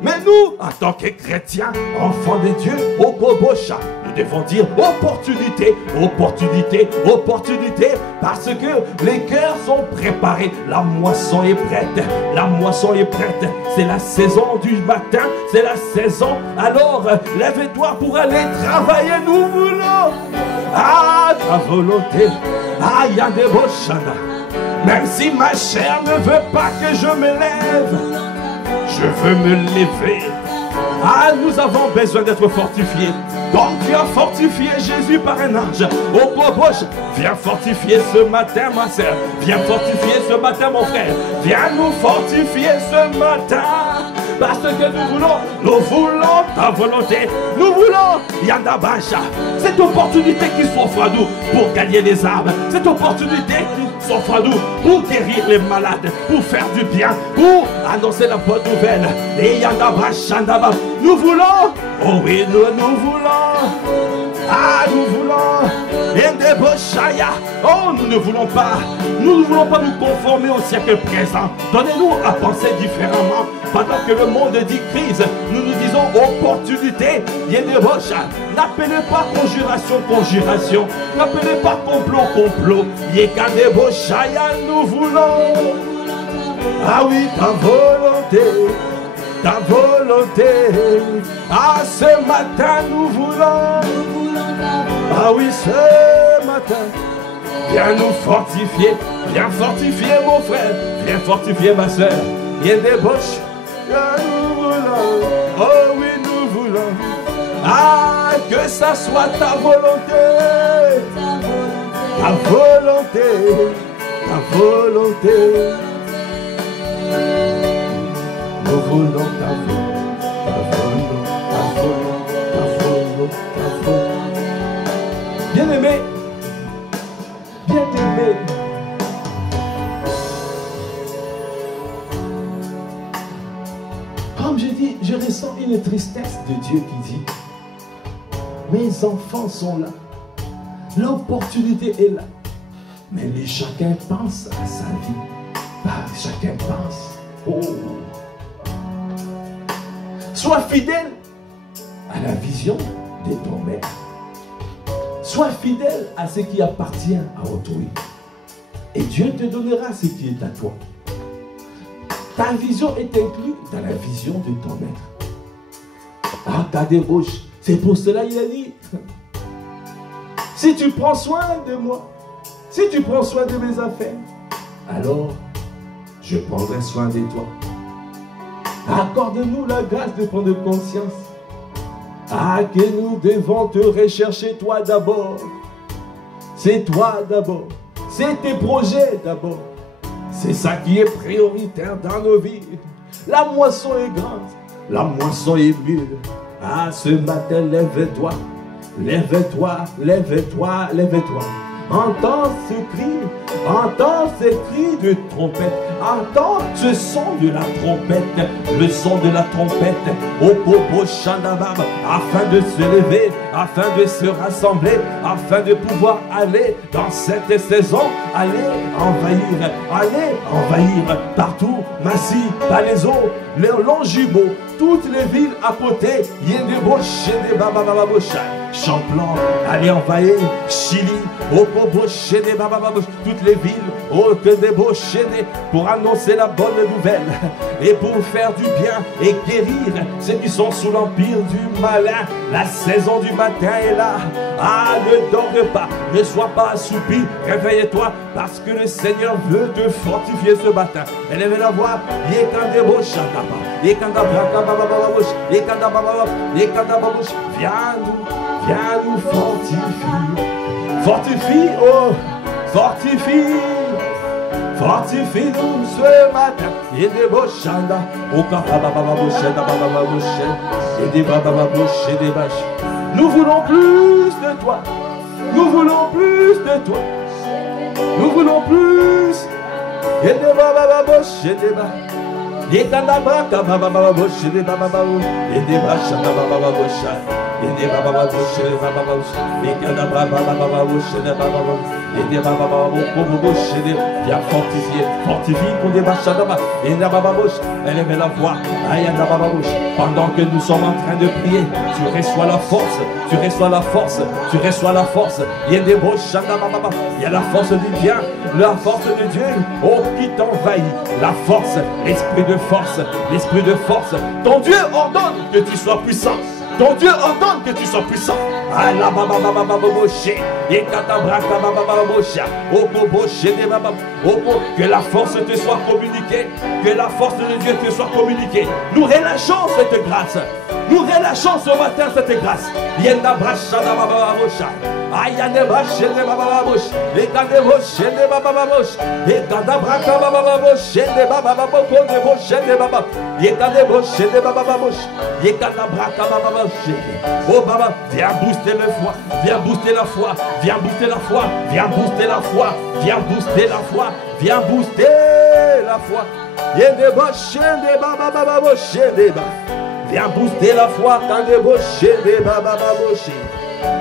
Mais nous, en tant que chrétiens, enfants de Dieu, au Kobocha, nous devons dire opportunité, parce que les cœurs sont préparés. La moisson est prête. C'est la saison du matin, c'est la saison. Alors, lève-toi pour aller travailler. Nous voulons ta volonté. Il y a des bochana. Même si ma chair ne veut pas que je me lève, je veux me lever. Nous avons besoin d'être fortifiés. Donc tu as fortifié Jésus par un ange. Viens fortifier ce matin ma soeur. Viens fortifier ce matin mon frère. Viens nous fortifier ce matin. Parce que nous voulons ta volonté. Nous voulons Yandabasha. Cette opportunité qui s'offre à nous pour gagner des âmes. Cette opportunité qui s'offre à nous pour guérir les malades, pour faire du bien, pour annoncer la bonne nouvelle. Et Yandabasha, nous voulons. Oui, nous voulons. Nous voulons. Nous ne voulons pas. Nous ne voulons pas nous conformer au siècle présent. Donnez-nous à penser différemment. Pendant que le monde dit crise, nous nous disons opportunité. N'appelez pas conjuration. N'appelez pas complot. Nous voulons. Oui, ta volonté. Ce matin nous voulons. Oui, ce matin. Viens nous fortifier. Viens fortifier mon frère. Viens fortifier ma soeur. Il y a des boches. Nous voulons. Oui, nous voulons. Que ça soit ta volonté. Ta volonté. Nous voulons ta volonté. Bien-aimé. Comme je dis, je ressens une tristesse de Dieu qui dit, mes enfants sont là, l'opportunité est là, mais chacun pense à sa vie. Chacun pense, Sois fidèle à la vision de ton maître. Sois fidèle à ce qui appartient à autrui. Et Dieu te donnera ce qui est à toi. Ta vision est inclue dans la vision de ton maître. Ah, ta débauche. C'est pour cela qu'il a dit, si tu prends soin de moi, si tu prends soin de mes affaires, alors je prendrai soin de toi. Accorde-nous la grâce de prendre conscience. Ah, que nous devons te rechercher toi d'abord. C'est toi d'abord. C'est tes projets d'abord. C'est ça qui est prioritaire dans nos vies. La moisson est grande. La moisson est mûre. Ah, ce matin, lève-toi. Lève-toi, lève-toi, lève-toi. Entends ce cri de trompette, entends ce son de la trompette, le son de la trompette, au Bobo Chandabab, afin de se lever, afin de se rassembler, afin de pouvoir aller dans cette saison, aller envahir partout, Massy, Palaiso, les Longjumeau, toutes les villes à côté, Yénébo, Chédébababababosha, Champlain, aller envahir Chili, Okobo, Chédébabababosha, toutes les villes, Okedebo, Chédé, pour annoncer la bonne nouvelle et pour faire du bien et guérir ceux qui sont sous l'empire du malin. La saison du matin est là. Ah, ne dors pas, ne sois pas assoupi, réveille-toi parce que le Seigneur veut te fortifier ce matin. Élevez la voix, Yekandebo, Chandaba, Yekandabrakababababosha, Yekandabababosha, viens nous fortifier. Fortifie, oh, fortifie-nous ce matin. Et des bochanda, au kapababababosha, et des babababosha, des bâches. Nous voulons plus de toi. Nous voulons plus de toi. Nous voulons plus. Et des babababosha, et des bâches. Et des babababosha, et des babababosha, et des bâches, et des babababosha, et des babababosha, et des babababosha, et des babababosha. Et des babababosha, viens fortifier, fortifie pour des bachadaba, et des babababosha, élève la voix, pendant que nous sommes en train de prier, tu reçois la force, tu reçois la force, tu reçois la force, il y a des bochadababa, il y a la force du bien, la force de Dieu, oh qui t'envahit, la force, l'esprit de force, ton Dieu ordonne que tu sois puissant. Ton Dieu ordonne que tu sois puissant. Que la force te soit communiquée. Que la force de Dieu te soit communiquée. Nous relâchons cette grâce. Nous relâchons ce matin cette grâce. Oh Baba, viens booster le foie, viens booster la foi, viens booster la foi, viens booster la foi, viens booster la foi, viens booster la foi. Viens booster la foi quand des bochés des baba baboché.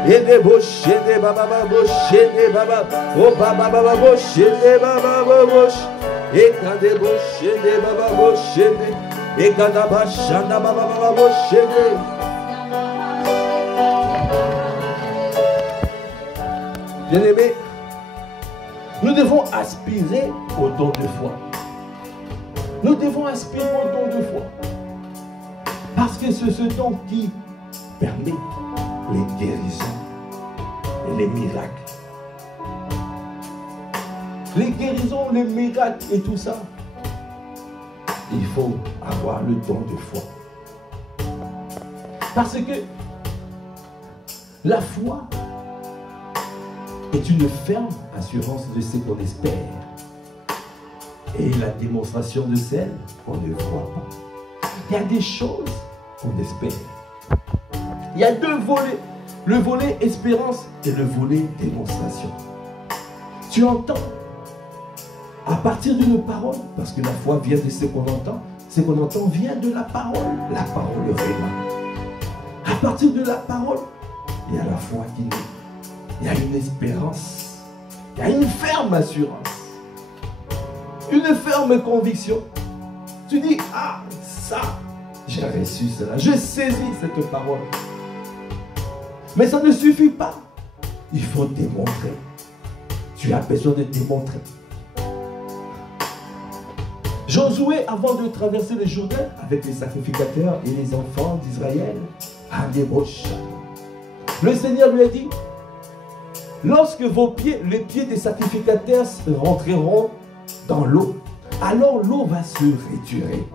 Et des bochés des baba baboché des baba. Oh baba baboché des baba baboché. Et quand des bochés des baba baboché. Et quand des bachanda baba baboché. Bien-aimés, nous devons aspirer au don de foi. Nous devons aspirer au don de foi. Parce que c'est ce don qui permet les guérisons et les miracles. Les guérisons, les miracles et tout ça. Il faut avoir le don de foi. Parce que la foi est une ferme assurance de ce qu'on espère et la démonstration de celles qu'on ne voit pas. Il y a des choses qu'on espère. Il y a deux volets, le volet espérance et le volet démonstration. Tu entends à partir d'une parole, parce que la foi vient de ce qu'on entend vient de la parole réma. À partir de la parole, il y a la foi qui naît. Il y a une espérance. Il y a une ferme assurance. Une ferme conviction. Tu dis, ah, ça, j'ai reçu cela. Je saisis cette parole. Mais ça ne suffit pas. Il faut démontrer. Tu as besoin de démontrer. Josué, avant de traverser le Jourdain avec les sacrificateurs et les enfants d'Israël, à débauche, le Seigneur lui a dit, lorsque les pieds des sacrificateurs rentreront dans l'eau, alors l'eau va se retirer.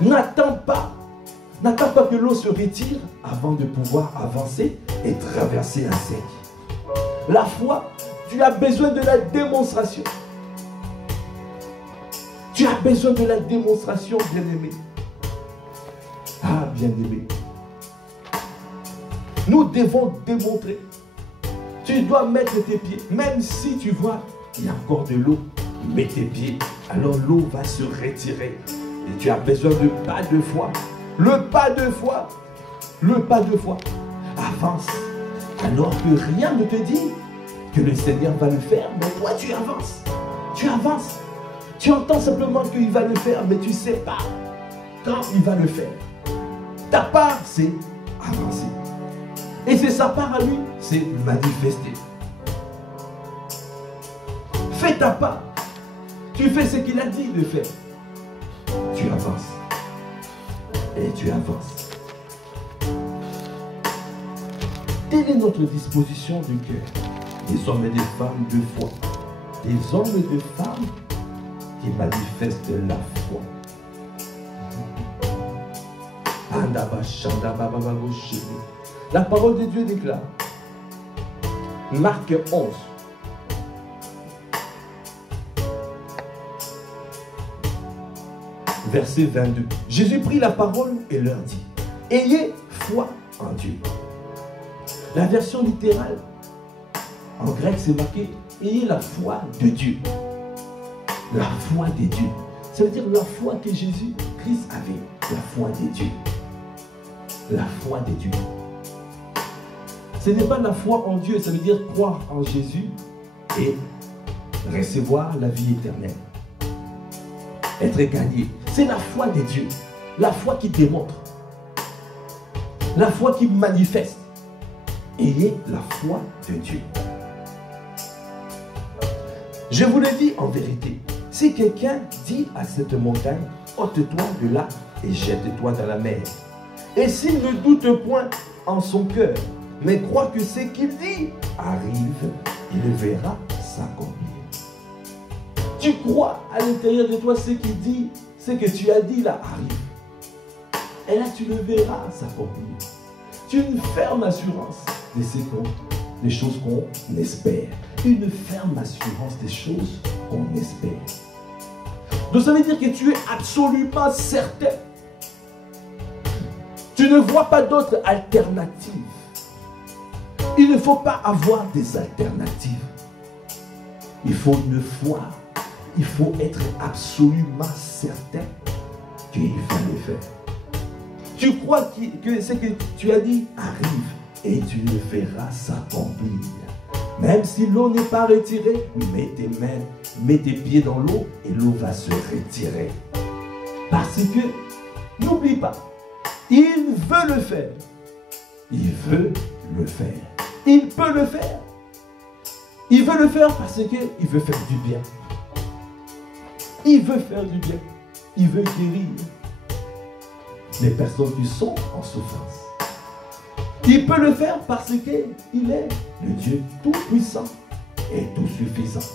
N'attends pas que l'eau se retire avant de pouvoir avancer et traverser un sec. La foi, tu as besoin de la démonstration. Tu as besoin de la démonstration, bien-aimé. Ah, bien-aimé. Nous devons démontrer. Tu dois mettre tes pieds. Même si tu vois, il y a encore de l'eau, mets tes pieds. Alors l'eau va se retirer. Et tu as besoin de pas de foi. Le pas de foi. Le pas de foi. Avance. Alors que rien ne te dit que le Seigneur va le faire. Mais toi, tu avances. Tu avances. Tu entends simplement qu'il va le faire, mais tu ne sais pas quand il va le faire. Ta part, c'est avancer. Et c'est sa part à lui, c'est manifester. Fais ta part. Tu fais ce qu'il a dit de faire. Tu avances. Et tu avances. Telle est notre disposition du cœur. Des hommes et des femmes de foi. Des hommes et des femmes qui manifestent la foi. La parole de Dieu déclare, Marc 11, verset 22. Jésus prit la parole et leur dit, ayez foi en Dieu. La version littérale, en grec, c'est marqué, ayez la foi de Dieu. La foi de Dieu. Ça veut dire la foi que Jésus-Christ avait. La foi de Dieu. La foi de Dieu. Ce n'est pas la foi en Dieu, ça veut dire croire en Jésus et recevoir la vie éternelle. Être gagné. C'est la foi de Dieu. La foi qui démontre. La foi qui manifeste. Ayez la foi de Dieu. Je vous le dis en vérité. Si quelqu'un dit à cette montagne, ôte-toi de là et jette-toi dans la mer. Et s'il ne doute point en son cœur, mais croit que ce qu'il dit arrive, il le verra s'accomplir. Tu crois à l'intérieur de toi ce qu'il dit, ce que tu as dit là arrive. Et là tu le verras s'accomplir. Tu as une ferme assurance de des choses qu'on espère. Une ferme assurance des choses qu'on espère. Donc ça veut dire que tu es absolument certain. Tu ne vois pas d'autres alternatives. Il ne faut pas avoir des alternatives. Il faut une foi. Il faut être absolument certain qu'il va le faire. Tu crois que ce que tu as dit arrive et tu le feras s'accomplir. Même si l'eau n'est pas retirée, mets tes mains, mets tes pieds dans l'eau et l'eau va se retirer. Parce que, n'oublie pas, il veut le faire. Il veut le faire. Il peut le faire. Il veut le faire parce qu'il veut faire du bien. Il veut faire du bien. Il veut guérir les personnes qui sont en souffrance. Il peut le faire parce qu'il est le Dieu tout-puissant et tout-suffisant.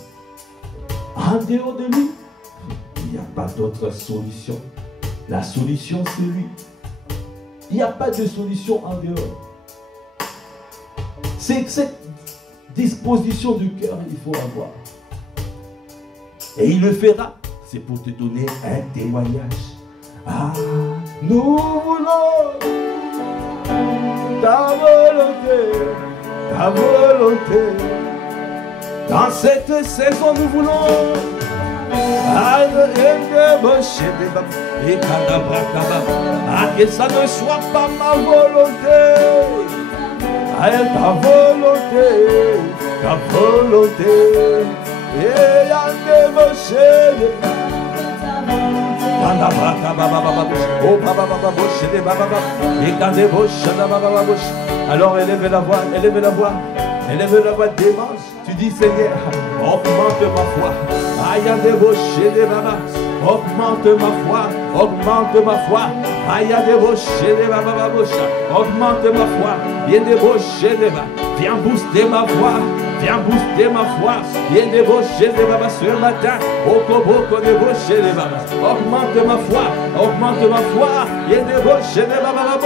En dehors de lui, il n'y a pas d'autre solution. La solution, c'est lui. Il n'y a pas de solution en dehors. C'est cette disposition du cœur qu'il faut avoir. Et il le fera. C'est pour te donner un témoignage. Ah, nous voulons ta volonté. Dans cette saison, nous voulons que ça ne soit pas ma volonté, ta volonté, ta volonté. Alors élève la voix, élève la voix. Élève la voix démence. Tu dis Seigneur, augmente ma foi. Aïe, débauché des babas. Augmente ma foi, augmente ma foi. Aïe, débauché des babas. Augmente ma foi. Viens débaucher des babas. Viens booster ma foi. Viens booster ma foi. Viens débaucher des babas ce matin. Boko débaucher des babas. Augmente ma foi. Augmente ma foi. Viens débaucher des babas.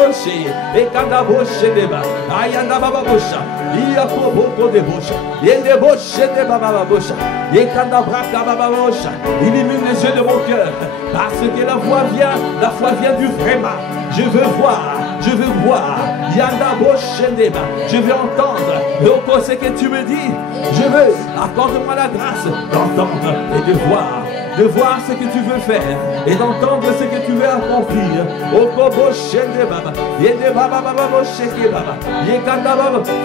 Et quand débaucher des babas. Aïe, baba bosha. Il y a beaucoup de bouches. Il y a des bouches de baba bosha. Il y a baba bosha. Illumine les yeux de mon cœur. Parce que la foi vient du vraiment. Je veux voir. Je veux voir. Je veux entendre. Donc, ce que tu me dis. Je veux. Accorde-moi la grâce d'entendre et de voir. De voir ce que tu veux faire et d'entendre ce que tu veux accomplir.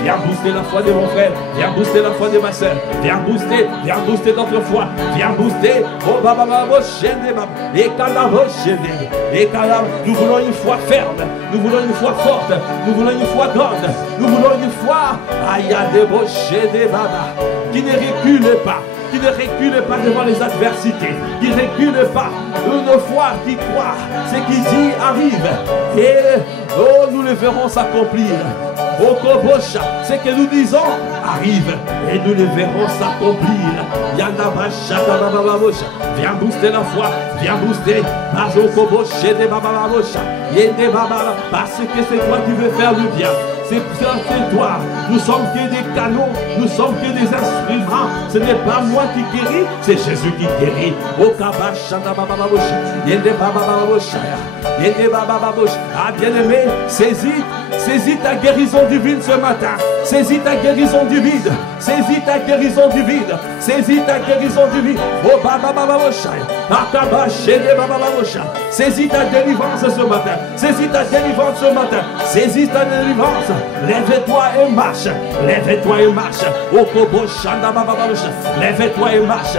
Viens booster la foi de mon frère. Viens booster la foi de ma soeur. Viens booster notre foi. Viens booster. Nous voulons une foi ferme. Nous voulons une foi forte. Nous voulons une foi grande. Nous voulons une foi qui ne recule pas. Qui ne recule pas devant les adversités, qui ne recule pas, une foi qui croit, ce qui dit arrive, et oh, nous le verrons s'accomplir. Au Kobosha, ce que nous disons arrive, et nous le verrons s'accomplir. Viens booster la foi, viens booster, parce que c'est toi qui veux faire le bien. C'est toi. Nous sommes que des canaux, nous sommes que des instruments. Ce n'est pas moi qui guéris, c'est Jésus qui guérit. Ah, bien-aimé, saisis ta guérison divine ce matin. Saisis ta guérison divine. Saisis ta guérison divine. Saisis ta guérison divine. Saisis ta délivrance ce matin. Saisis ta délivrance ce matin. Saisis ta délivrance. Lève-toi et marche. Lève-toi et marche. Lève-toi et marche.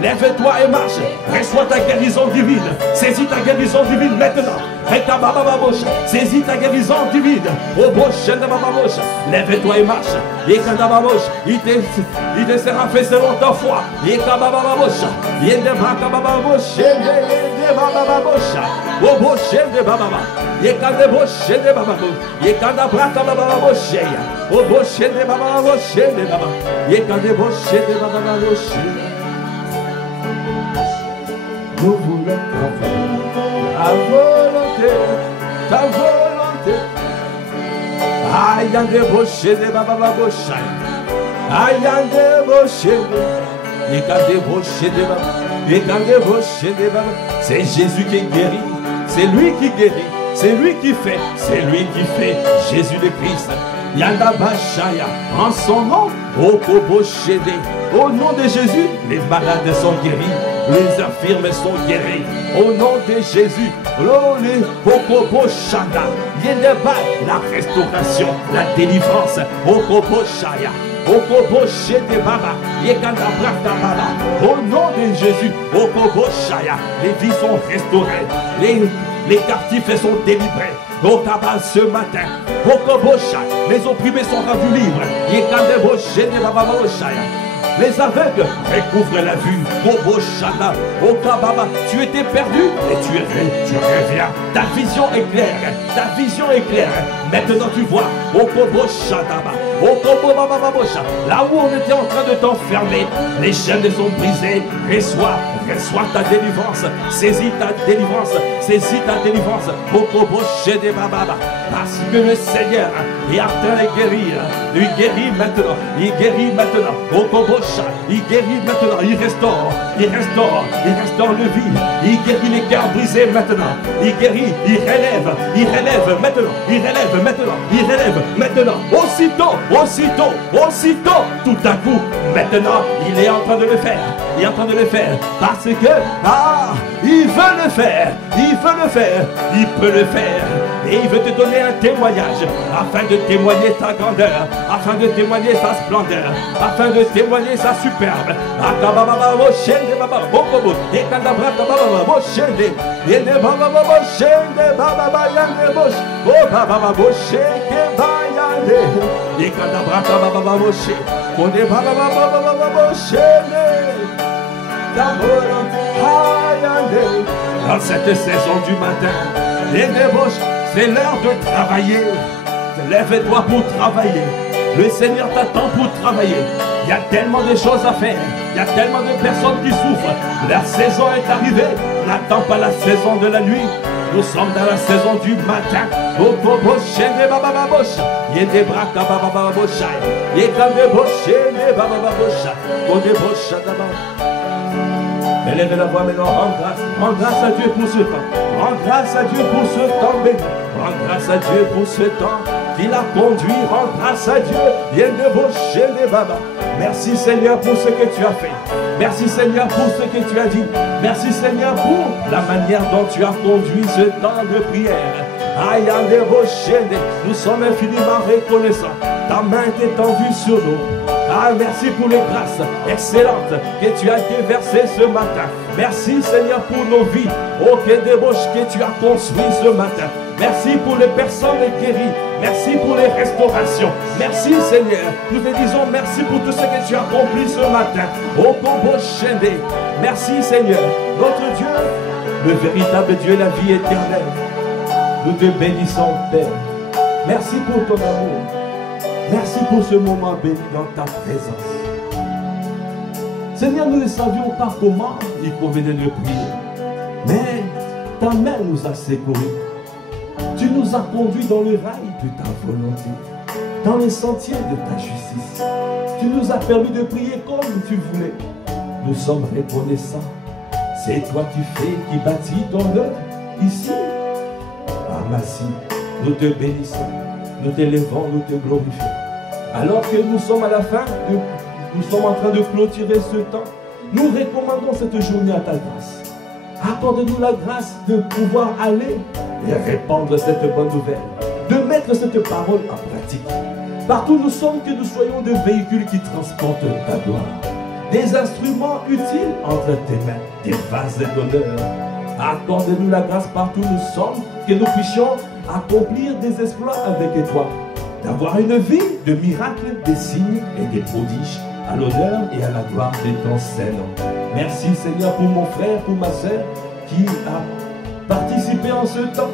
Lève-toi et marche. Reçois ta guérison divine. Saisis ta guérison divine maintenant. Saisis ta guérison divine. Lève-toi et marche. Il te sera fait selon ta foi. Nous voulons ta volonté, ta volonté. Aïe, un débauché de baba bosha. Aïe, un débauché de baba. C'est Jésus qui guérit, c'est lui qui guérit, c'est lui qui fait, Jésus le Christ. Yanda Bashaya, en son nom, au nom de Jésus, les malades sont guéris, les infirmes sont guéris. Au nom de Jésus, la restauration, la délivrance, au nom de Jésus, les vies sont restaurées, les captifs sont délivrés. Au tabac ce matin, les opprimés sont rendus libres. Les aveugles recouvrent la vue. Tu étais perdu et tu reviens. Ta vision est claire. Ta vision est claire. Maintenant tu vois. Là où on était en train de t'enfermer, les chaînes sont brisées. Reçois ta délivrance. Saisis ta délivrance. Saisis ta délivrance. Parce que le Seigneur est en train de guérir. Il guérit maintenant. Il guérit maintenant. Il guérit maintenant. Il restaure le vide. Il guérit les cœurs brisés maintenant. Il guérit. Il relève maintenant. Il relève maintenant. Aussitôt, tout à coup, maintenant, il est en train de le faire. Il est en train de le faire. Parce que, il veut le faire. Il peut le faire. Et il veut te donner un témoignage afin de témoigner ta grandeur, afin de témoigner sa splendeur, afin de témoigner sa superbe. Dans cette saison du matin, les débauches, c'est l'heure de travailler. Lève-toi pour travailler. Le Seigneur t'attend pour travailler. Il y a tellement de choses à faire. Il y a tellement de personnes qui souffrent. La saison est arrivée. N'attends pas la saison de la nuit. Nous sommes dans la saison du matin. Élève la voix maintenant, rends grâce à Dieu pour ce temps. Rends grâce à Dieu pour ce temps béni. Rends grâce à Dieu pour ce temps qu'il a conduit. Rends grâce à Dieu. Merci Seigneur pour ce que tu as fait. Merci Seigneur pour ce que tu as dit. Merci Seigneur pour la manière dont tu as conduit ce temps de prière. Nous sommes infiniment reconnaissants. Ta main est étendue sur nous. Ah, merci pour les grâces excellentes que tu as déversées ce matin. Merci Seigneur pour nos vies. Oh, quelle débauche que tu as construit ce matin. Merci pour les personnes guéries. Merci pour les restaurations. Merci Seigneur. Nous te disons merci pour tout ce que tu as accompli ce matin. Oh, Combo Chédé. Merci Seigneur. Notre Dieu, le véritable Dieu, la vie éternelle. Nous te bénissons, Père. Merci pour ton amour. Merci pour ce moment béni dans ta présence. Seigneur, nous ne savions pas comment il convenait de prier. Mais ta main nous a secourus. Tu nous as conduits dans le rail de ta volonté, dans les sentiers de ta justice. Tu nous as permis de prier comme tu voulais. Nous sommes reconnaissants. C'est toi qui fais, qui bâtis ton œuvre ici. Merci, nous te bénissons, nous t'élevons, nous te glorifions. Alors que nous sommes à la fin, nous sommes en train de clôturer ce temps, nous recommandons cette journée à ta grâce. Accorde-nous la grâce de pouvoir aller et répandre cette bonne nouvelle, de mettre cette parole en pratique. Partout où nous sommes, que nous soyons des véhicules qui transportent ta gloire, des instruments utiles entre tes mains, des vases d'honneur. Accorde-nous la grâce partout où nous sommes, que nous puissions accomplir des exploits avec toi, d'avoir une vie de miracles, des signes et des prodiges, à l'honneur et à la gloire de ton Saint-Nom. Merci Seigneur pour mon frère, pour ma soeur, qui a participé en ce temps,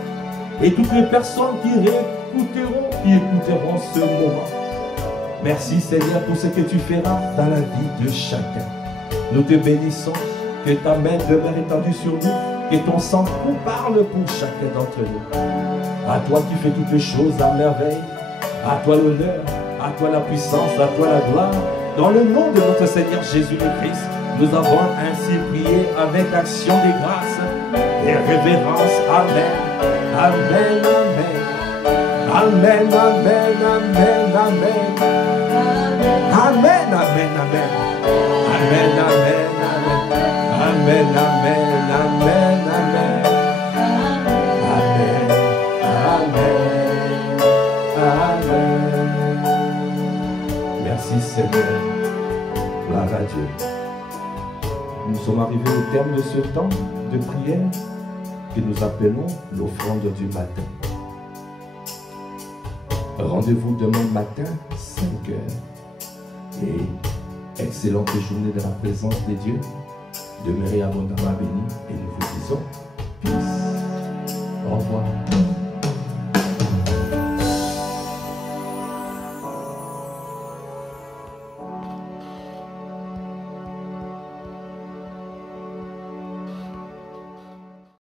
et toutes les personnes qui écouteront ce moment. Merci Seigneur pour ce que tu feras dans la vie de chacun. Nous te bénissons, que ta main demeure étendue sur nous, que ton sang parle pour chacun d'entre nous. À toi qui fais toutes choses à merveille, à toi l'honneur, à toi la puissance, à toi la gloire. Dans le nom de notre Seigneur Jésus-Christ, nous avons ainsi prié avec action de grâce et révérence. Amen. Amen, amen. Amen, amen, amen, amen. Amen, amen, amen. Amen, amen, amen. Amen, amen, amen, amen. Amen, amen, amen. Merci Seigneur. Gloire à Dieu. Nous sommes arrivés au terme de ce temps de prière que nous appelons l'offrande du matin. Rendez-vous demain matin, 5 heures. Et excellente journée de la présence de Dieu. Demeurez abondamment bénis et nous vous disons